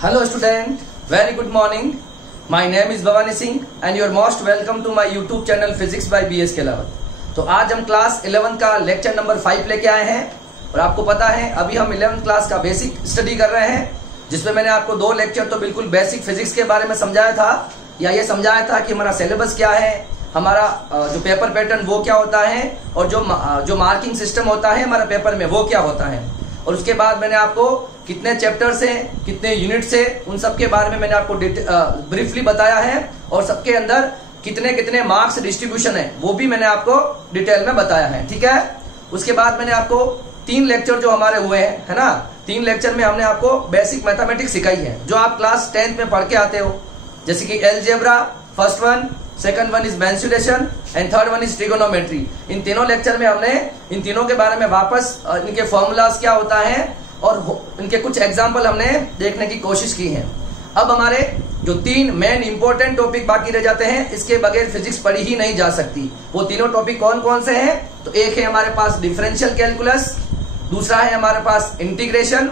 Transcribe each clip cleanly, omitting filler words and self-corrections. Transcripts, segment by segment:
Hello student, very good morning. My name is Bhavani Singh and you are most welcome to my YouTube channel Physics by BSK Level. तो आज हम class 11 का lecture number 5 लेके आए हैं और आपको पता है अभी हम 11th क्लास का बेसिक स्टडी कर रहे हैं, जिसमें मैंने आपको 2 लेक्चर तो बिल्कुल बेसिक फिजिक्स के बारे में समझाया था या ये समझाया था कि हमारा सिलेबस क्या है, हमारा जो पेपर पैटर्न वो क्या होता है और जो मार्किंग सिस्टम होता है हमारा पेपर में वो क्या होता है। और उसके बाद मैंने आपको कितने चैप्टर्स हैं, कितने यूनिट्स हैं, उन सब के बारे में मैंने आपको ब्रीफली बताया है और सबके अंदर कितने कितने मार्क्स डिस्ट्रीब्यूशन है वो भी मैंने आपको डिटेल में बताया है। ठीक है, उसके बाद मैंने आपको 3 लेक्चर जो हमारे हुए हैं, है ना, 3 लेक्चर में हमने आपको बेसिक मैथमेटिक्स सिखाई है जो आप क्लास 10th में पढ़ के आते हो, जैसे कि algebra first one, second one is mensuration and third one is trigonometry. इन तीनों लेक्चर में हमने इन तीनों के बारे में वापस इनके फॉर्मूलाज क्या होता है और इनके कुछ एग्जाम्पल हमने देखने की कोशिश की है। अब हमारे जो 3 मेन इंपॉर्टेंट टॉपिक बाकी रह जाते हैं, इसके बगैर फिजिक्स पढ़ी ही नहीं जा सकती। वो तीनों टॉपिक कौन कौन से हैं? तो एक है हमारे पास डिफरेंशियल कैलकुलस, दूसरा है हमारे पास इंटीग्रेशन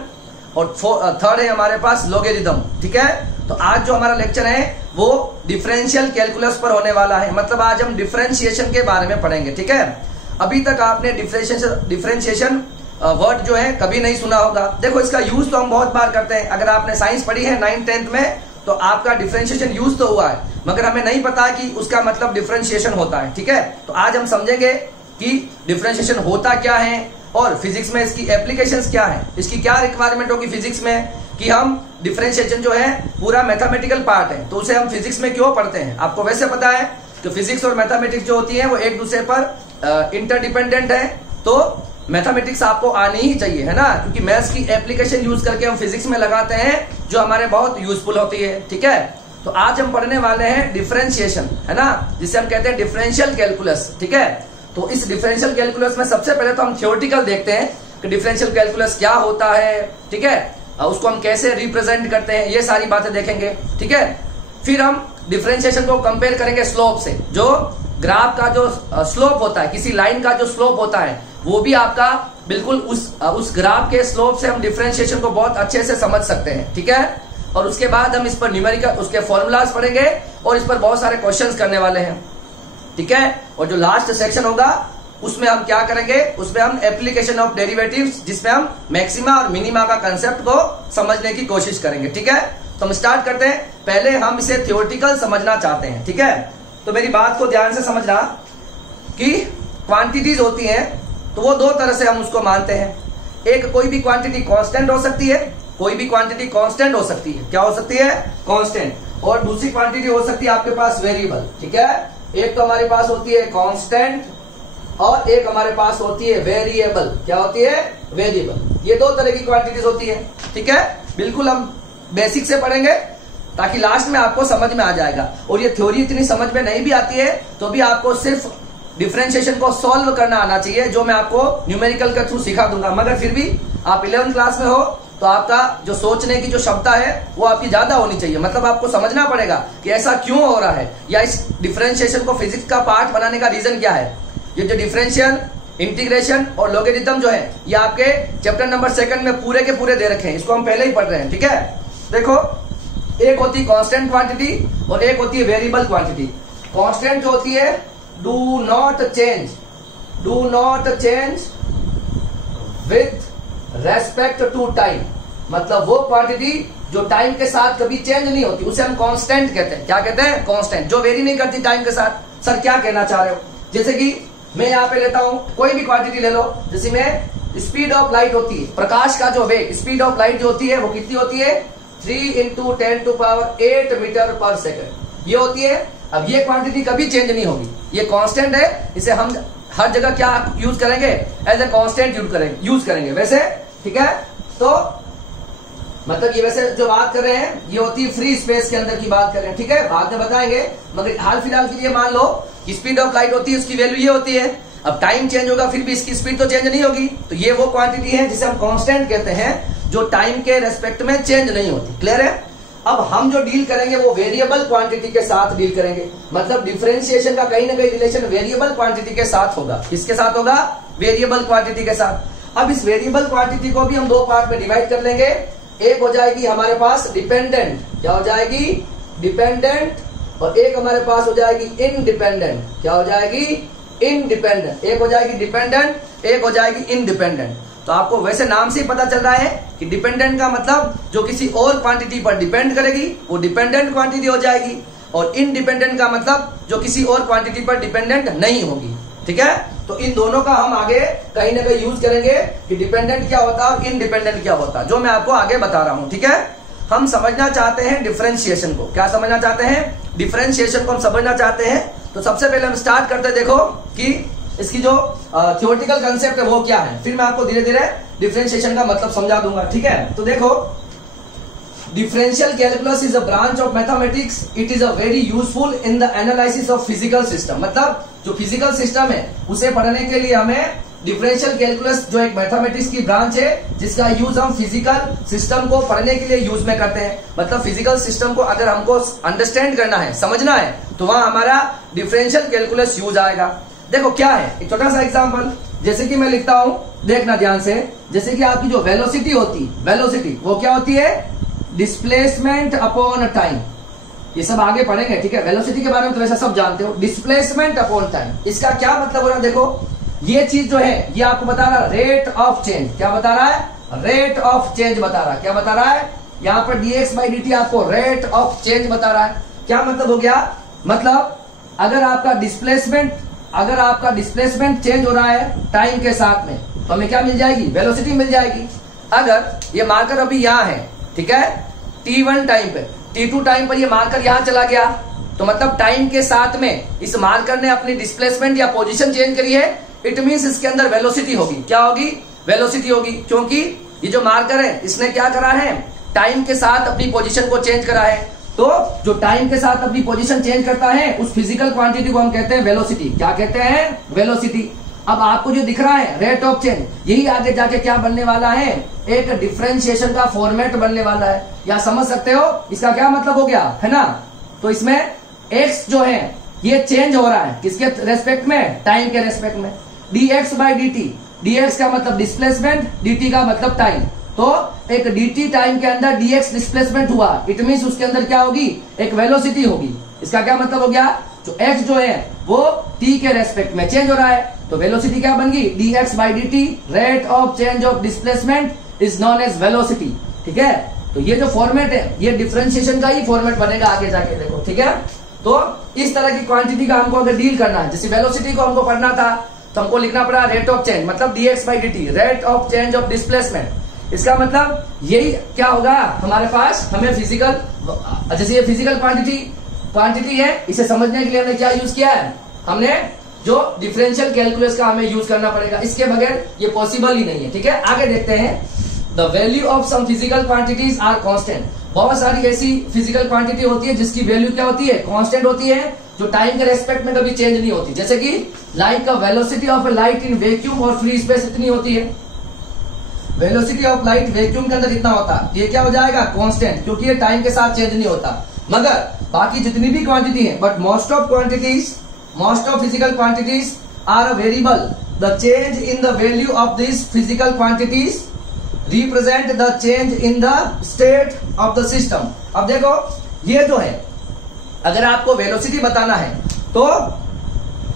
और थर्ड है हमारे पास लॉगरिथम। ठीक है, तो आज जो हमारा लेक्चर है वो डिफरेंशियल कैलकुलस पर होने वाला है, मतलब आज हम डिफरेंशिएशन के बारे में पढ़ेंगे। ठीक है, अभी तक आपने डिफरेंशिएशन वर्ड जो है कभी नहीं सुना होगा। देखो इसका यूज तो हम बहुत बार करते हैं, अगर आपने साइंस पढ़ी है 9th 10th में तो आपका डिफरेंशिएशन यूज तो हुआ है, मगर हमें नहीं पता कि उसका मतलब डिफरेंशिएशन होता है। ठीक है, तो आज हम समझेंगे कि डिफरेंशिएशन होता क्या है और फिजिक्स में इसकी एप्लीकेशंस क्या है, इसकी क्या रिक्वायरमेंट होगी फिजिक्स में कि हम डिफरेंशिएशन जो है पूरा मैथमेटिकल पार्ट है तो उसे हम फिजिक्स में क्यों पढ़ते हैं। आपको वैसे पता है कि फिजिक्स और मैथमेटिक्स जो होती है वो एक दूसरे पर इंटरडिपेंडेंट है, तो मैथमेटिक्स आपको आनी ही चाहिए, है ना, क्योंकि मैथ्स की एप्लीकेशन यूज करके हम फिजिक्स में लगाते हैं जो हमारे बहुत यूजफुल होती है। ठीक है, तो आज हम पढ़ने वाले हैं डिफरेंशिएशन, है ना, जिसे हम कहते हैं डिफरेंशियल कैलकुलस। ठीक है, तो इस डिफरेंशियल कैलकुलस में सबसे पहले तो हम थ्योरेटिकल देखते हैं कि डिफरेंशियल कैलकुलस क्या होता है। ठीक है, उसको हम कैसे रिप्रेजेंट करते हैं, ये सारी बातें देखेंगे। ठीक है, फिर हम डिफरेंशिएशन को कंपेयर करेंगे स्लोप से। जो ग्राफ का जो स्लोप होता है, किसी लाइन का जो स्लोप होता है वो भी आपका बिल्कुल उस ग्राफ के स्लोप से हम डिफरेंशिएशन को बहुत अच्छे से समझ सकते हैं। ठीक है, और उसके बाद हम इस पर न्यूमेरिकल उसके फॉर्मूलाज पढ़ेंगे और इस पर बहुत सारे क्वेश्चंस करने वाले हैं। ठीक है, और जो लास्ट सेक्शन होगा उसमें हम क्या करेंगे, उसमें हम एप्लीकेशन ऑफ डेरिवेटिव्स, जिसमें हम मैक्सिमा और मिनिमा का कंसेप्ट को समझने की कोशिश करेंगे। ठीक है, तो हम स्टार्ट करते हैं। पहले हम इसे थ्योरेटिकल समझना चाहते हैं। ठीक है, तो मेरी बात को ध्यान से समझना कि क्वांटिटीज होती हैं तो वो 2 तरह से हम उसको मानते हैं। एक, कोई भी क्वांटिटी कांस्टेंट हो सकती है, कोई भी क्वांटिटी कांस्टेंट हो सकती है। क्या हो सकती है? कांस्टेंट। और दूसरी क्वांटिटी हो सकती है आपके पास वेरिएबल। ठीक है, एक तो हमारे पास होती है कांस्टेंट और एक हमारे पास होती है वेरिएबल। क्या होती है? वेरिएबल। ये 2 तरह की क्वांटिटीज होती है। ठीक है, बिल्कुल हम बेसिक से पढ़ेंगे ताकि लास्ट में आपको समझ में आ जाएगा। और ये थ्योरी इतनी समझ में नहीं भी आती है तो भी आपको सिर्फ डिफरेंशिएशन को सॉल्व करना आना चाहिए, जो मैं आपको न्यूमेरिकल के थ्रू सिखा दूंगा। मगर फिर भी आप 11th क्लास में हो तो आपका जो सोचने की जो क्षमता है वो आपकी ज्यादा होनी चाहिए, मतलब आपको समझना पड़ेगा कि ऐसा क्यों हो रहा है या इस डिफरेंशिएशन को फिजिक्स का पार्ट बनाने का रीजन क्या है। ये जो डिफरेंशियल, इंटीग्रेशन और लॉगरिथम जो है ये आपके चैप्टर नंबर 2 में पूरे के पूरे दे रखे हैं, इसको हम पहले ही पढ़ रहे हैं। ठीक है, देखो एक होती है कांस्टेंट क्वांटिटी और एक होती है वेरिएबल क्वांटिटी। कांस्टेंट जो होती है do not change with respect to time, मतलब वो क्वांटिटी जो टाइम के साथ कभी चेंज नहीं होती उसे हम कांस्टेंट कहते हैं। क्या कहते हैं? कांस्टेंट, जो वेरी नहीं करती टाइम के साथ। सर क्या कहना चाह रहे हो? जैसे कि मैं यहाँ पे लेता हूं कोई भी क्वांटिटी ले लो, जैसे में स्पीड ऑफ लाइट होती है, प्रकाश का जो वेग, स्पीड ऑफ लाइट जो होती है वो कितनी होती है? 3 × 10⁸ मीटर पर सेकंड ये होती है। अब ये क्वांटिटी कभी चेंज नहीं होगी, ये कांस्टेंट है, इसे हम हर जगह क्या यूज करेंगे? एज ए कांस्टेंट यूज करेंगे वैसे। ठीक है, तो मतलब ये वैसे जो बात कर रहे हैं ये होती है फ्री स्पेस के अंदर की बात कर रहे हैं। ठीक है, बाद में बताएंगे, मगर हाल फिलहाल के लिए मान लो कि स्पीड ऑफ लाइट होती है, उसकी वैल्यू ये होती है। अब टाइम चेंज होगा फिर भी इसकी स्पीड तो चेंज नहीं होगी, तो ये वो क्वांटिटी है जिसे हम कांस्टेंट कहते हैं, जो टाइम के रेस्पेक्ट में चेंज नहीं होती। क्लियर है? अब हम जो डील करेंगे वो वेरिएबल क्वांटिटी के साथ डील करेंगे, मतलब डिफरेंशिएशन का कहीं ना कहीं रिलेशन वेरिएबल क्वांटिटी के साथ होगा। किसके साथ होगा? वेरिएबल क्वांटिटी के साथ। अब इस वेरिएबल क्वांटिटी को भी हम 2 पार्ट में डिवाइड कर लेंगे। एक हो जाएगी हमारे पास डिपेंडेंट, क्या हो जाएगी डिपेंडेंट, और एक हमारे पास हो जाएगी इनडिपेंडेंट, क्या हो जाएगी इनडिपेंडेंट। एक हो जाएगी डिपेंडेंट, एक हो जाएगी इनडिपेंडेंट। तो आपको वैसे नाम से ही पता चल रहा है कि डिपेंडेंट का मतलब जो किसी और क्वांटिटी पर डिपेंड करेगी वो डिपेंडेंट क्वांटिटी हो जाएगी, और इनडिपेंडेंट का मतलब जो किसी और क्वांटिटी पर डिपेंडेंट नहीं होगी। ठीक है, तो इन दोनों का हम आगे कहीं ना कहीं यूज करेंगे कि डिपेंडेंट क्या होता है और इनडिपेंडेंट क्या होता है, जो मैं आपको आगे बता रहा हूं। ठीक है, हम समझना चाहते हैं डिफरेंशिएशन को। क्या समझना चाहते हैं? डिफरेंशिएशन को हम समझना चाहते हैं। तो सबसे पहले हम स्टार्ट करते हैं, देखो कि इसकी जो थ्योरेटिकल कंसेप्ट है वो क्या है, फिर मैं आपको धीरे धीरे डिफरेंशिएशन का मतलब समझा दूंगा। ठीक है, तो देखो differential calculus is a branch of mathematics, it is a very useful in the analysis of physical system. मतलब जो फिजिकल सिस्टम है उसे पढ़ने के लिए हमें डिफरेंशियल कैलकुलस जो एक मैथमेटिक्स की ब्रांच है जिसका यूज हम फिजिकल सिस्टम को पढ़ने के लिए यूज में करते हैं। मतलब फिजिकल सिस्टम को अगर हमको अंडरस्टैंड करना है, समझना है, तो वहां हमारा डिफरेंशियल कैलकुलस यूज आएगा। देखो क्या है, एक छोटा सा एग्जांपल, जैसे कि मैं लिखता हूं, देखना ध्यान से, जैसे कि आपकी जो वेलोसिटी होती, वेलोसिटी वो क्या होती है? Displacement upon time. ये सब आगे पढ़ेंगे। ठीक है, वेलोसिटी के बारे में तो वैसा सब जानते हो। डिस्प्लेसमेंट अपॉन टाइम, इसका क्या मतलब हो रहा है? देखो ये चीज जो है ये आपको बता रहा है रेट ऑफ चेंज। क्या बता रहा है? रेट ऑफ चेंज बता रहा है। क्या बता रहा है? यहाँ पर dx बाई dt आपको रेट ऑफ चेंज बता रहा है। क्या मतलब हो गया? मतलब अगर आपका डिस्प्लेसमेंट चेंज हो रहा है टाइम के साथ में, तो हमें क्या मिल जाएगी? वेलोसिटी मिल जाएगी। अगर ये मार्कर अभी यहाँ है, ठीक है, t1 टाइम पे, t2 टाइम पर ये मार्कर यहाँ चला गया, तो मतलब टाइम के साथ में इस मार्कर ने अपनी डिस्प्लेसमेंट या पोजीशन चेंज करी है, इट मींस इसके अंदर वेलोसिटी होगी। क्या होगी? वेलोसिटी होगी, क्योंकि ये जो मार्कर है इसने क्या करा है? टाइम के साथ अपनी पोजीशन को चेंज करा है। तो जो टाइम के साथ अपनी पोजीशन चेंज करता है उस फिजिकल क्वांटिटी को हम कहते हैं वेलोसिटी। क्या कहते हैं? वेलोसिटी। अब आपको जो दिख रहा है रेट ऑफ चेंज, यही आगे जाके क्या बनने वाला है? एक डिफरेंशिएशन का फॉर्मेट बनने वाला है। या समझ सकते हो इसका क्या मतलब हो गया, है ना? तो इसमें x जो है ये चेंज हो रहा है, किसके रेस्पेक्ट में? टाइम के रेस्पेक्ट में। dx बाई dt, dx का मतलब डिस्प्लेसमेंट, dt का मतलब टाइम। तो एक dt टाइम के अंदर dx डिस्प्लेसमेंट हुआ, इट मींस उसके अंदर क्या होगी? एक वेलोसिटी होगी। इसका क्या मतलब हो गया? जो x जो है वो t के रेस्पेक्ट में चेंज हो रहा है, तो वेलोसिटी क्या बन गई? dx by dt, rate of change of displacement is known as velocity. ठीक है, तो ये जो फॉर्मेट है ये डिफरेंशिएशन का ही फॉर्मेट बनेगा आगे जाके, देखो। ठीक है, तो इस तरह की क्वांटिटी का हमको अगर डील करना है, जैसे वेलोसिटी को हमको पढ़ना था तो हमको लिखना पड़ा रेट ऑफ चेंज, मतलब dx by dt, rate of change of displacement. इसका मतलब यही क्या होगा हमारे पास? हमें फिजिकल, जैसे ये फिजिकल क्वांटिटी है, इसे समझने के लिए हमने क्या यूज किया है? हमने जो डिफरेंशियल कैलकुलस का हमें यूज करना पड़ेगा, इसके बगैर ये पॉसिबल ही नहीं है। ठीक है, आगे देखते हैं। The value of some physical quantities are constant. बहुत सारी ऐसी फिजिकल क्वांटिटी होती है जिसकी वैल्यू क्या होती है? कांस्टेंट होती है, जो टाइम के रेस्पेक्ट में कभी चेंज नहीं होती। जैसे कि लाइट का velocity of light in vacuum और फ्री स्पेस इतनी होती है। वेलोसिटी ऑफ लाइट वैक्यूम के अंदर इतना होता है, ये क्या हो जाएगा? कांस्टेंट, क्योंकि ये टाइम के साथ चेंज नहीं होता। मगर बाकी जितनी भी क्वांटिटी है, but most of physical quantities are a variable. The change in the value of this physical quantities represent the change in the state of the system. अब देखो ये जो है, अगर आपको वेलोसिटी बताना है तो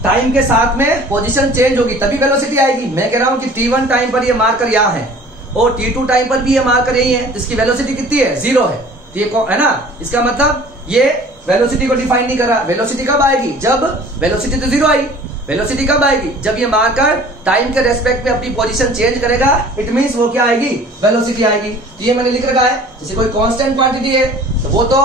टाइम के साथ में पोजीशन चेंज होगी तभी वेलोसिटी आएगी। मैं कह रहा हूं कि t1 टाइम पर ये मार्कर यहां है और t2 टाइम पर भी ये मार्कर यही है, जिसकी वेलोसिटी कितनी है? 0 है। तो ये है ना, इसका मतलब ये वेलोसिटी को डिफाइन नहीं कर रहा। वेलोसिटी कब आएगी? जब वेलोसिटी तो 0 आई, वेलोसिटी कब आएगी? जब ये मार्कर टाइम के रेस्पेक्ट में अपनी पोजीशन चेंज करेगा, इट मींस वो क्या आएगी? वेलोसिटी आएगी। तो ये मैंने लिख रखा है, जैसे कोई कांस्टेंट क्वांटिटी है तो वो तो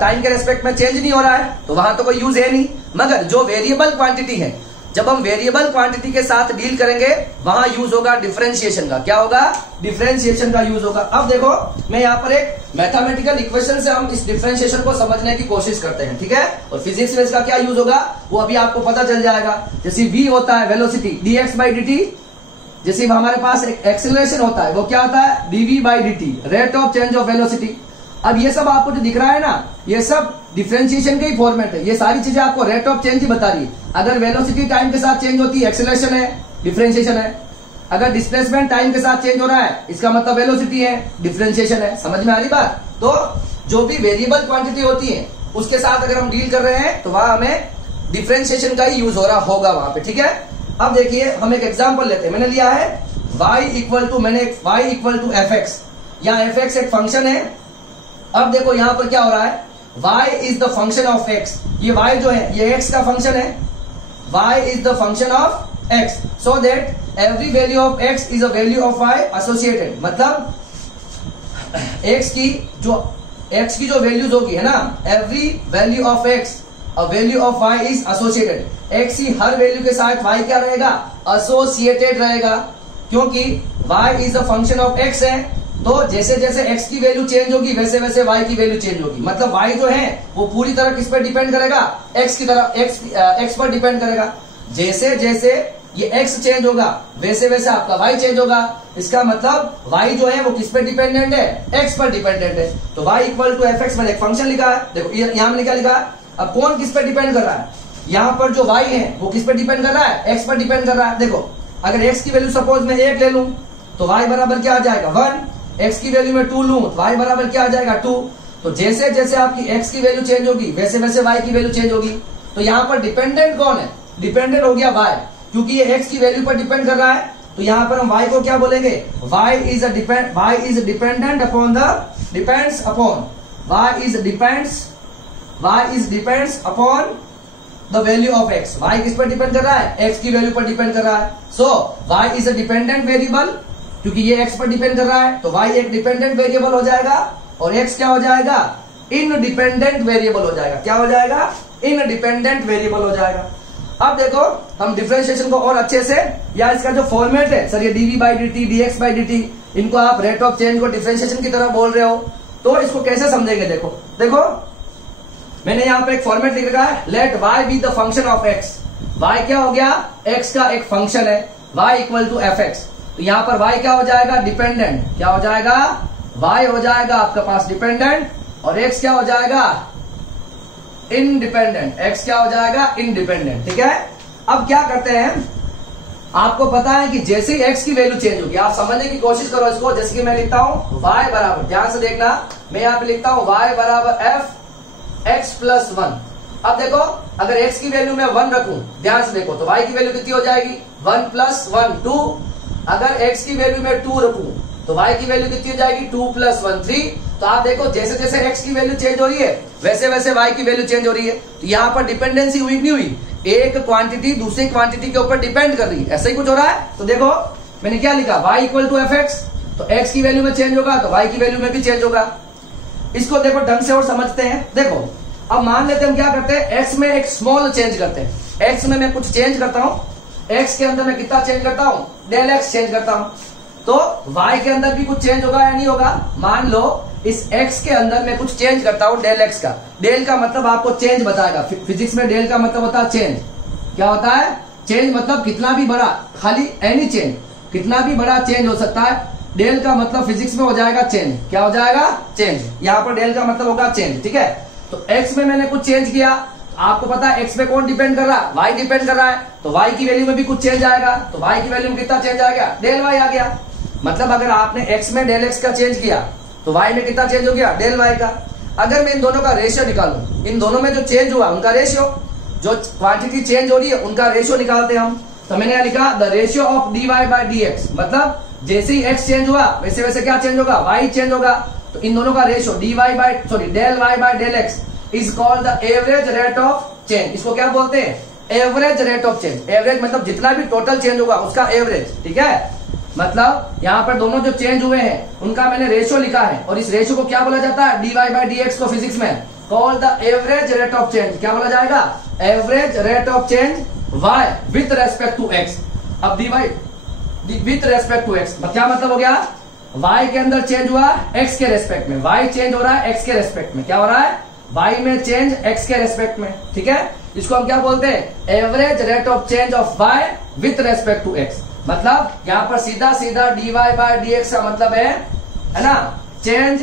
टाइम के रेस्पेक्ट में चेंज नहीं हो रहा है, तो वहां तो कोई यूज है नहीं। मगर जो वेरिएबल क्वांटिटी है, जब हम वेरिएबल क्वांटिटी के साथ डील करेंगे वहां यूज होगा डिफरेंशिएशन का। क्या होगा? डिफरेंशिएशन का यूज होगा। अब देखो मैं यहाँ पर एक मैथमेटिकल इक्वेशन से हम इस डिफरेंशिएशन को समझने की कोशिश करते हैं। ठीक है, और फिजिक्स में इसका क्या यूज होगा वो अभी आपको पता चल जाएगा। जैसे v होता है वेलोसिटी, dx बाई dt। जैसे हमारे पास एक एक्सेलरेशन होता है, वो क्या होता है? dv by dt, rate of change of velocity. अब ये सब आपको जो दिख रहा है ना, ये सब डिफरेंशिएशन के ही फॉर्मेट है। ये सारी चीजें आपको रेट ऑफ चेंज ही बता रही है। अगर वेलोसिटी टाइम के साथ चेंज होती है, एक्सेलरेशन है, डिफरेंशिएशन है। अगर डिस्प्लेसमेंट टाइम के साथ चेंज हो रहा है इसका मतलब वेलोसिटी है, डिफरेंशिएशन है। समझ में आ रही बात? तो जो भी वेरिएबल क्वांटिटी होती है उसके साथ अगर हम डील कर रहे हैं तो वहां हमें डिफरेंशिएशन का ही यूज हो रहा होगा वहां पे, ठीक है। अब देखिए हम एक एग्जांपल लेते हैं। मैंने लिया है y इक्वल टू fx, यहाँ fx एक फंक्शन है। अब देखो यहां पर क्या हो रहा है, y is the function of x। ये y जो है ये x का फंक्शन है, y is the function of x, so that every value of x is a value of y associated. मतलब x की जो वैल्यूज होगी है ना, every value of x a value of y is associated. x की हर value के साथ y क्या रहेगा, एसोसिएटेड रहेगा, क्योंकि y is a function of x है। तो जैसे जैसे x की वैल्यू चेंज होगी वैसे वैसे y की वैल्यू चेंज होगी। मतलब y जो है वो पूरी तरह किस पर डिपेंड करेगा, x की तरह, x पर डिपेंड करेगा। जैसे जैसे ये x चेंज होगा वैसे वैसे आपका y चेंज होगा। इसका मतलब y जो है वो किस पर डिपेंडेंट है, x पर डिपेंडेंट है। तो y इक्वल टू fx मैंने एक फंक्शन लिखा है। देखो यहां मैंने क्या लिखा है, अब कौन किस पर डिपेंड कर रहा है, यहां पर जो y है वो किस पर डिपेंड कर रहा है, x पर डिपेंड कर रहा है। देखो अगर x की वैल्यू सपोज मैं 1 ले लूं तो y बराबर क्या आ जाएगा 1, x की वैल्यू में 2 लूं तो y बराबर क्या आ जाएगा 2। तो जैसे जैसे आपकी x की वैल्यू चेंज होगी वैसे वैसे y की वैल्यू चेंज होगी। तो यहाँ पर डिपेंडेंट कौन है, डिपेंडेंट हो गया y, क्योंकि ये x की वैल्यू पर डिपेंड कर रहा है। तो यहाँ पर हम y को क्या बोलेंगे, y is dependent upon the depends upon y is depends upon the value of x। y किस पर डिपेंड कर रहा है, x की वैल्यू पर डिपेंड कर रहा है। सो y is a dependent variable, क्योंकि ये x पर डिपेंड कर रहा है तो y एक डिपेंडेंट वेरिएबल हो जाएगा और x क्या हो जाएगा, इनडिपेंडेंट वेरिएबल हो जाएगा। क्या हो जाएगा, इनडिपेंडेंट वेरिएबल हो जाएगा। अब देखो हम डिफरेंशिएशन को और अच्छे से, या इसका जो फॉर्मेट है सर ये dv by dt dx by dt, इनको आप रेट ऑफ चेंज को डिफरेंशिएशन की तरह बोल रहे हो, तो इसको कैसे समझेंगे। देखो मैंने यहाँ पे एक फॉर्मेट लिख रखा है, let y be the function of x। y क्या हो गया, x का एक फंक्शन है, y इक्वल टू fx। तो यहाँ पर y क्या हो जाएगा, डिपेंडेंट। क्या हो जाएगा, y हो जाएगा आपका पास डिपेंडेंट और x क्या हो जाएगा, इंडिपेंडेंट। x क्या हो जाएगा, इंडिपेंडेंट, ठीक है। अब क्या करते हैं, आपको पता है कि जैसे ही x की वैल्यू चेंज होगी, आप समझने की कोशिश करो इसको। जैसे कि मैं लिखता हूं y बराबर, ध्यान से देखना, मैं यहाँ पे लिखता हूं y बराबर f x प्लस 1। अब देखो अगर x की वैल्यू मैं 1 रखूं, ध्यान से देखो, तो y की वैल्यू कितनी हो जाएगी, 1 प्लस 1 2। अगर x की वैल्यू मैं 2 रखूं तो y की वैल्यू कितनी हो जाएगी, 2 प्लस 1 3। तो आप देखो जैसे जैसे x की वैल्यू चेंज हो रही है वैसे वैसे y की वैल्यू चेंज हो रही है। तो यहाँ पर डिपेंडेंसी हुई नहीं हुई, एक क्वांटिटी दूसरी क्वांटिटी के ऊपर डिपेंड कर रही है, ऐसा ही कुछ हो रहा है। तो देखो मैंने क्या लिखा, y इक्वल टू fx, तो x की वैल्यू में चेंज होगा तो y की वैल्यू में भी चेंज होगा। इसको देखो ढंग से और समझते हैं। देखो अब मान लेते हैं हम क्या करते हैं, x में एक स्मॉल चेंज करते हैं। x में मैं कुछ चेंज करता हूं, x के अंदर मैं कितना चेंज करता हूं, डेल x चेंज करता हूं। तो y के अंदर भी कुछ चेंज होगा या नहीं होगा। मान लो इस x के अंदर मैं कुछ चेंज करता हूं डेल x का। डेल का मतलब आपको चेंज बताएगा, फिजिक्स में डेल का मतलब होता है चेंज। क्या होता है, चेंज मतलब कितना भी बड़ा, खाली एनी चेंज, कितना भी बड़ा चेंज हो सकता है। डेल का मतलब फिजिक्स में हो जाएगा चेंज। क्या हो जाएगा, चेंज। यहाँ पर डेल का मतलब होगा चेंज, ठीक है। तो x में मैंने कुछ चेंज किया, आपको पता है x पे कौन डिपेंड कर रहा है, y डिपेंड कर रहा है। तो y की वैल्यू में भी कुछ चेंज आएगा, तो y की वैल्यू में कितना चेंज आ गया, डेल y आ गया। मतलब अगर आपने x में डेल x का चेंज किया तो y में कितना चेंज हो गया, डेल y का। अगर मैं इन दोनों का रेशियो निकालूं, इन दोनों में जो चेंज हुआ उनका रेशियो, जो क्वांटिटी चेंज हो रही है उनका रेशियो निकालते हैं हम। तो मैंने यहाँ लिखा the ratio of dy by dx, मतलब जैसे ही x चेंज हुआ वैसे वैसे क्या चेंज होगा, y चेंज होगा। तो इन दोनों का ratio del y by del x is called the average rate of change. इसको क्या बोलते हैं, average rate of change. Average मतलब जितना भी टोटल चेंज होगा उसका एवरेज, ठीक है। मतलब यहाँ पर दोनों जो चेंज हुए हैं उनका मैंने रेशियो लिखा है, और इस रेशियो को क्या बोला जाता है, dy बाई dx को फिजिक्स में called the average rate of change. क्या बोला जाएगा, average rate of change y with respect to x। अब dy with respect to x क्या मतलब हो गया, y के अंदर चेंज हुआ x के रेस्पेक्ट में, y चेंज हो रहा है x के रेस्पेक्ट में। क्या हो रहा है, y में चेंज x के रेस्पेक्ट में, ठीक है। इसको हम क्या बोलते हैं, average rate of change of y with respect to x। मतलब यहाँ पर सीधा सीधा dy बाई dx का मतलब है ना, change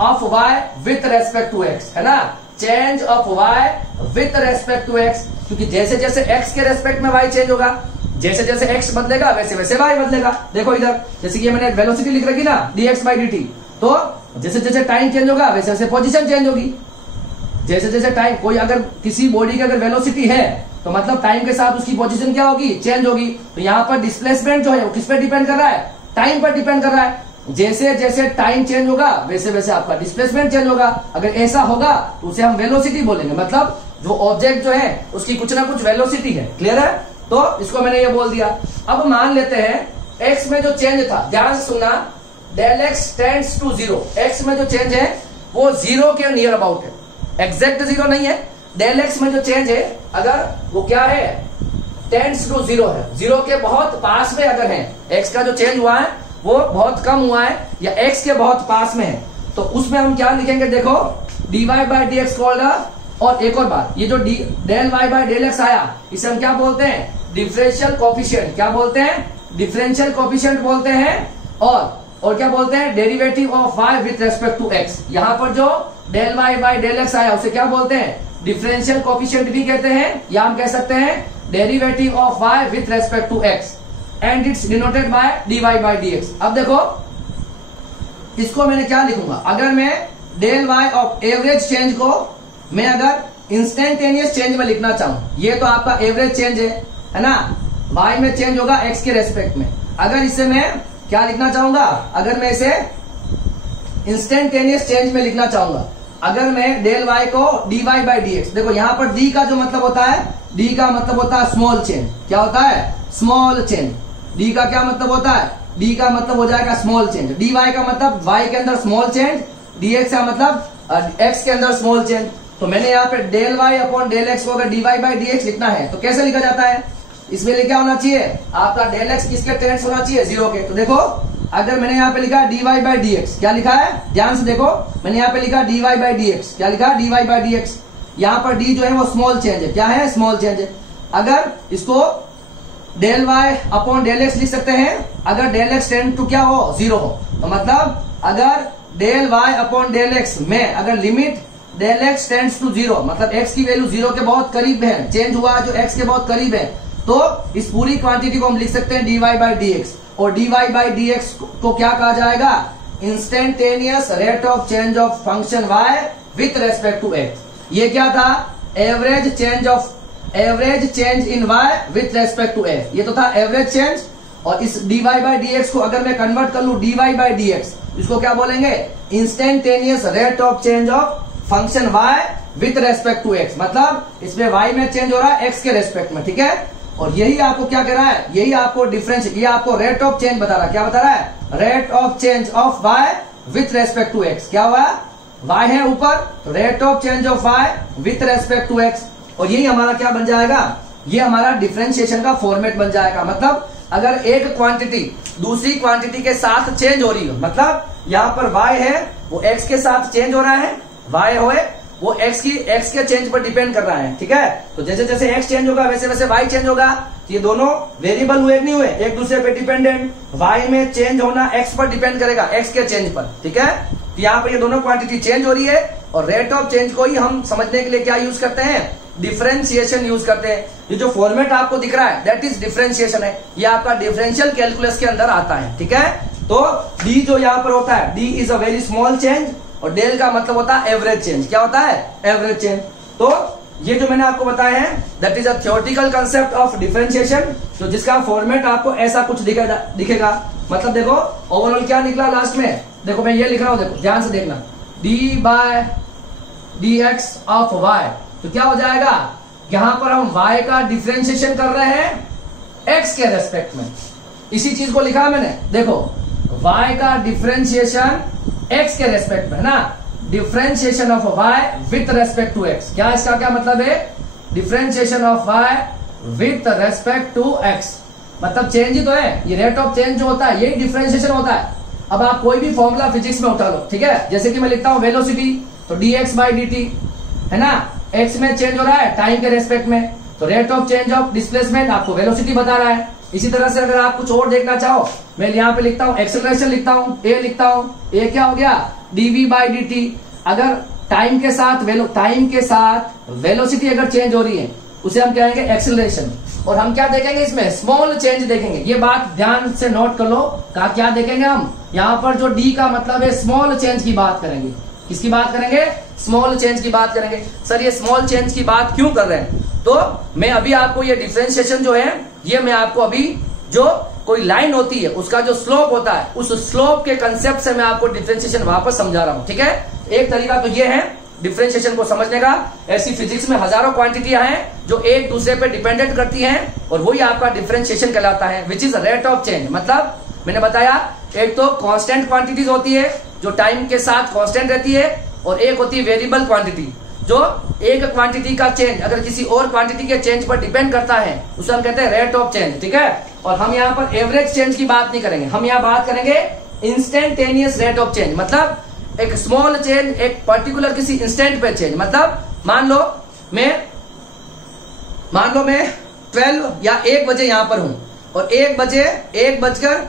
of y with respect to x, है ना, change of y with respect to x। क्योंकि जैसे जैसे x के रेस्पेक्ट में y चेंज होगा जैसे जैसे x बदलेगा वैसे वैसे y बदलेगा। देखो इधर जैसे कि मैंने वेलोसिटी लिख रखी ना dx by dt, तो जैसे जैसे टाइम चेंज होगा वैसे वैसे पोजीशन चेंज होगी। जैसे जैसे टाइम, कोई अगर किसी बॉडी की अगर वेलोसिटी है तो मतलब टाइम के साथ उसकी पोजीशन क्या होगी, चेंज होगी। तो यहाँ पर डिस्प्लेसमेंट जो है वो किस पे डिपेंड कर रहा है, टाइम पर डिपेंड कर रहा है। जैसे जैसे टाइम चेंज होगा वैसे वैसे आपका डिस्प्लेसमेंट चेंज होगा। अगर ऐसा होगा तो उसे हम वेलोसिटी बोलेंगे, मतलब जो ऑब्जेक्ट जो है उसकी कुछ ना कुछ वेलोसिटी है। क्लियर है? तो इसको मैंने ये बोल दिया। अब मान लेते हैं एक्स में जो चेंज था, ध्यान से सुनना, del x tends to zero. X में जो चेंज है वो जीरो के नियर अबाउट है, एग्जैक्ट जीरो नहीं है। डेल एक्स में जो चेंज है अगर वो क्या है, टेंड्स टू जीरो है, जीरो के बहुत पास में अगर है, एक्स का जो चेंज हुआ है वो बहुत कम हुआ है या एक्स के बहुत पास में है, तो उसमें हम क्या लिखेंगे, देखो dy by D x called. और एक और बात, ये जो del Y by del x आया इसे हम क्या बोलते हैं, डिफरेंशियल कोफिशिएंट। क्या बोलते हैं, डिफरेंशियल कोफिशिएंट बोलते हैं। और क्या बोलते हैं, derivative of y with respect to x। यहाँ पर जो del Y by del x आया उसे क्या बोलते हैं, डिफरेंशियल कोफिशिएंट भी कहते हैं, या हम कह सकते हैं derivative of y with respect to x, and it's denoted by dy by dx। अब देखो इसको मैंने क्या लिखूंगा, अगर मैं del y of average change को मैं अगर इंस्टेंटेनियस चेंज में लिखना चाहूं, ये तो आपका एवरेज चेंज है ना, y में चेंज होगा x के रेस्पेक्ट में। अगर इसे मैं क्या लिखना चाहूंगा, अगर मैं इसे इंस्टेंटेनियस चेंज में लिखना चाहूंगा, अगर मैं डेल y को dy बाई dx, देखो यहां पर d का जो मतलब होता है, d का मतलब होता है स्मॉल चेंज। क्या होता है, स्मॉल चेंज। d का क्या मतलब होता है, d का मतलब हो जाएगा स्मॉल चेंज। dy का मतलब y के अंदर स्मॉल चेंज, dx का मतलब x के अंदर स्मॉल चेंज। तो मैंने यहाँ पे del y upon del x को अगर dy बाई dx लिखना है तो कैसे लिखा जाता है, इसमें क्या होना चाहिए, आपका डेल एक्स किसके टेंड्स होना चाहिए, जीरो के। तो देखो अगर मैंने यहाँ पे लिखा dy बाई dx, क्या लिखा है, ध्यान से देखो, मैंने यहाँ पे लिखा dy बाई dx, क्या लिखा, dy बाई dx। यहाँ पर d जो है वो स्मॉल चेंज है, क्या है, स्मॉल चेंज है। अगर इसको del y upon del x लिख सकते हैं, अगर डेल एक्स टेंड टू क्या हो, जीरो हो, तो मतलब अगर del y upon del x में अगर limit del x tends to zero, मतलब x की वैल्यू जीरो के बहुत करीब है, चेंज हुआ जो x के बहुत करीब है, तो इस पूरी क्वांटिटी को हम लिख सकते हैं dy बाई dx। और dy बाई dx को क्या कहा जाएगा, instantaneous rate of change of function y with respect to x। ये क्या था, average change in y with respect to x, ये तो था एवरेज चेंज। और इस dy बाई dx को अगर मैं कन्वर्ट कर लू dy बाई dx, इसको क्या बोलेंगे, instantaneous rate of change of function y with respect to x, मतलब इसमें y में चेंज हो रहा है x के रेस्पेक्ट में। ठीक है, और यही आपको क्या कह रहा है, यही आपको डिफरेंस, ये आपको रेट ऑफ चेंज बता रहा है। क्या बता रहा है, rate of change of y with respect to x। क्या हुआ, y है ऊपर, तो rate of change of y with respect to x, और यही हमारा क्या बन जाएगा, ये हमारा डिफरेंशिएशन का फॉर्मेट बन जाएगा। मतलब अगर एक क्वांटिटी दूसरी क्वांटिटी के साथ चेंज हो रही हो, मतलब यहाँ पर y है वो x के साथ चेंज हो रहा है, y होए वो x के चेंज पर डिपेंड कर रहा है। ठीक है, तो जैसे जैसे x चेंज होगा वैसे वैसे y चेंज होगा। ये दोनों वेरिएबल हुए नहीं हुए, एक दूसरे पे डिपेंडेंट। y में चेंज होना x पर डिपेंड करेगा, x के चेंज पर। ठीक है, तो यहाँ पर ये दोनों क्वांटिटी चेंज हो रही है, और रेट ऑफ चेंज को ही हम समझने के लिए क्या यूज करते हैं, डिफरेंशिएशन यूज करते हैं। ये जो फॉर्मेट आपको दिख रहा है दैट इज डिफरेंशिएशन है, ये आपका डिफरेंशियल कैलकुलस के अंदर आता है। ठीक है, तो d जो यहाँ पर होता है, d is a very small change, और डेल का मतलब होता है एवरेज चेंज। क्या होता है, एवरेज चेंज। तो ये जो मैंने आपको बताया है that is a theoretical concept of differentiation, तो जिसका फॉर्मेट आपको ऐसा कुछ दिखेगा। मतलब देखो ओवरऑल क्या निकला लास्ट में, देखो मैं ये लिख रहा हूं, देखो ध्यान से देखना, D by D x of Y, तो क्या हो जाएगा, यहां पर हम y का डिफरेंशिएशन कर रहे हैं x के रेस्पेक्ट में। इसी चीज को लिखा है मैंने, देखो y का डिफरेंशिएशन x के रेस्पेक्ट में है ना, differentiation of y with respect to x। क्या इसका क्या मतलब है, differentiation of y with respect to x, मतलब चेंज ही तो है, ये रेट ऑफ चेंज जो होता है यही डिफरेंशिएशन होता है। अब आप कोई भी फॉर्मूला फिजिक्स में उठा लो, ठीक है, जैसे कि मैं लिखता हूं वेलोसिटी, तो dx बाई dt है ना, x में चेंज हो रहा है टाइम के रेस्पेक्ट में, तो rate of change of displacement आपको वेलोसिटी बता रहा है। इसी तरह से अगर आप कुछ और देखना चाहो, मैं यहाँ पे लिखता हूँ एक्सेलरेशन लिखता हूँ, a लिखता हूँ, a क्या हो गया, dv बाई dt। अगर टाइम के साथ वेलोसिटी अगर चेंज हो रही है उसे हम कहेंगे एक्सेलरेशन। और हम क्या देखेंगे इसमें, स्मॉल चेंज देखेंगे। ये बात ध्यान से नोट कर लो, क्या देखेंगे हम यहाँ पर, जो डी का मतलब है स्मॉल चेंज की बात करेंगे। किसकी बात करेंगे, स्मॉल चेंज की बात करेंगे। सर ये स्मॉल चेंज की बात क्यों कर रहे हैं, तो मैं अभी आपको ये डिफरेंशिएशन जो है, ये मैं आपको अभी जो कोई लाइन होती है उसका जो स्लोप होता है, उस स्लोप के कंसेप्ट से मैं आपको डिफरेंशिएशन वापस समझा रहा हूं। ठीक है, एक तरीका तो ये है डिफरेंशिएशन को समझने का। ऐसी फिजिक्स में हजारों क्वांटिटियां हैं जो एक दूसरे पे डिपेंडेंट करती हैं, और वही आपका डिफरेंशिएशन कहलाता है, which is rate of change. मतलब मैंने बताया, एक तो कांस्टेंट क्वांटिटीज होती है जो टाइम के साथ कांस्टेंट रहती है, और एक होती है वेरिएबल क्वांटिटी, जो एक क्वांटिटी का चेंज अगर किसी और क्वांटिटी के चेंज पर डिपेंड करता है, उसे हम कहते हैं रेट ऑफ चेंज। ठीक है, और हम यहाँ पर एवरेज चेंज की बात नहीं करेंगे, हम यहाँ बात करेंगे इंस्टेंटेनियस रेट ऑफ चेंज। मतलब एक स्मॉल चेंज, एक पर्टिकुलर किसी इंस्टेंट पे चेंज। मतलब मान लो मैं 12 या 1 बजे यहां पर हूं, और 1 बजकर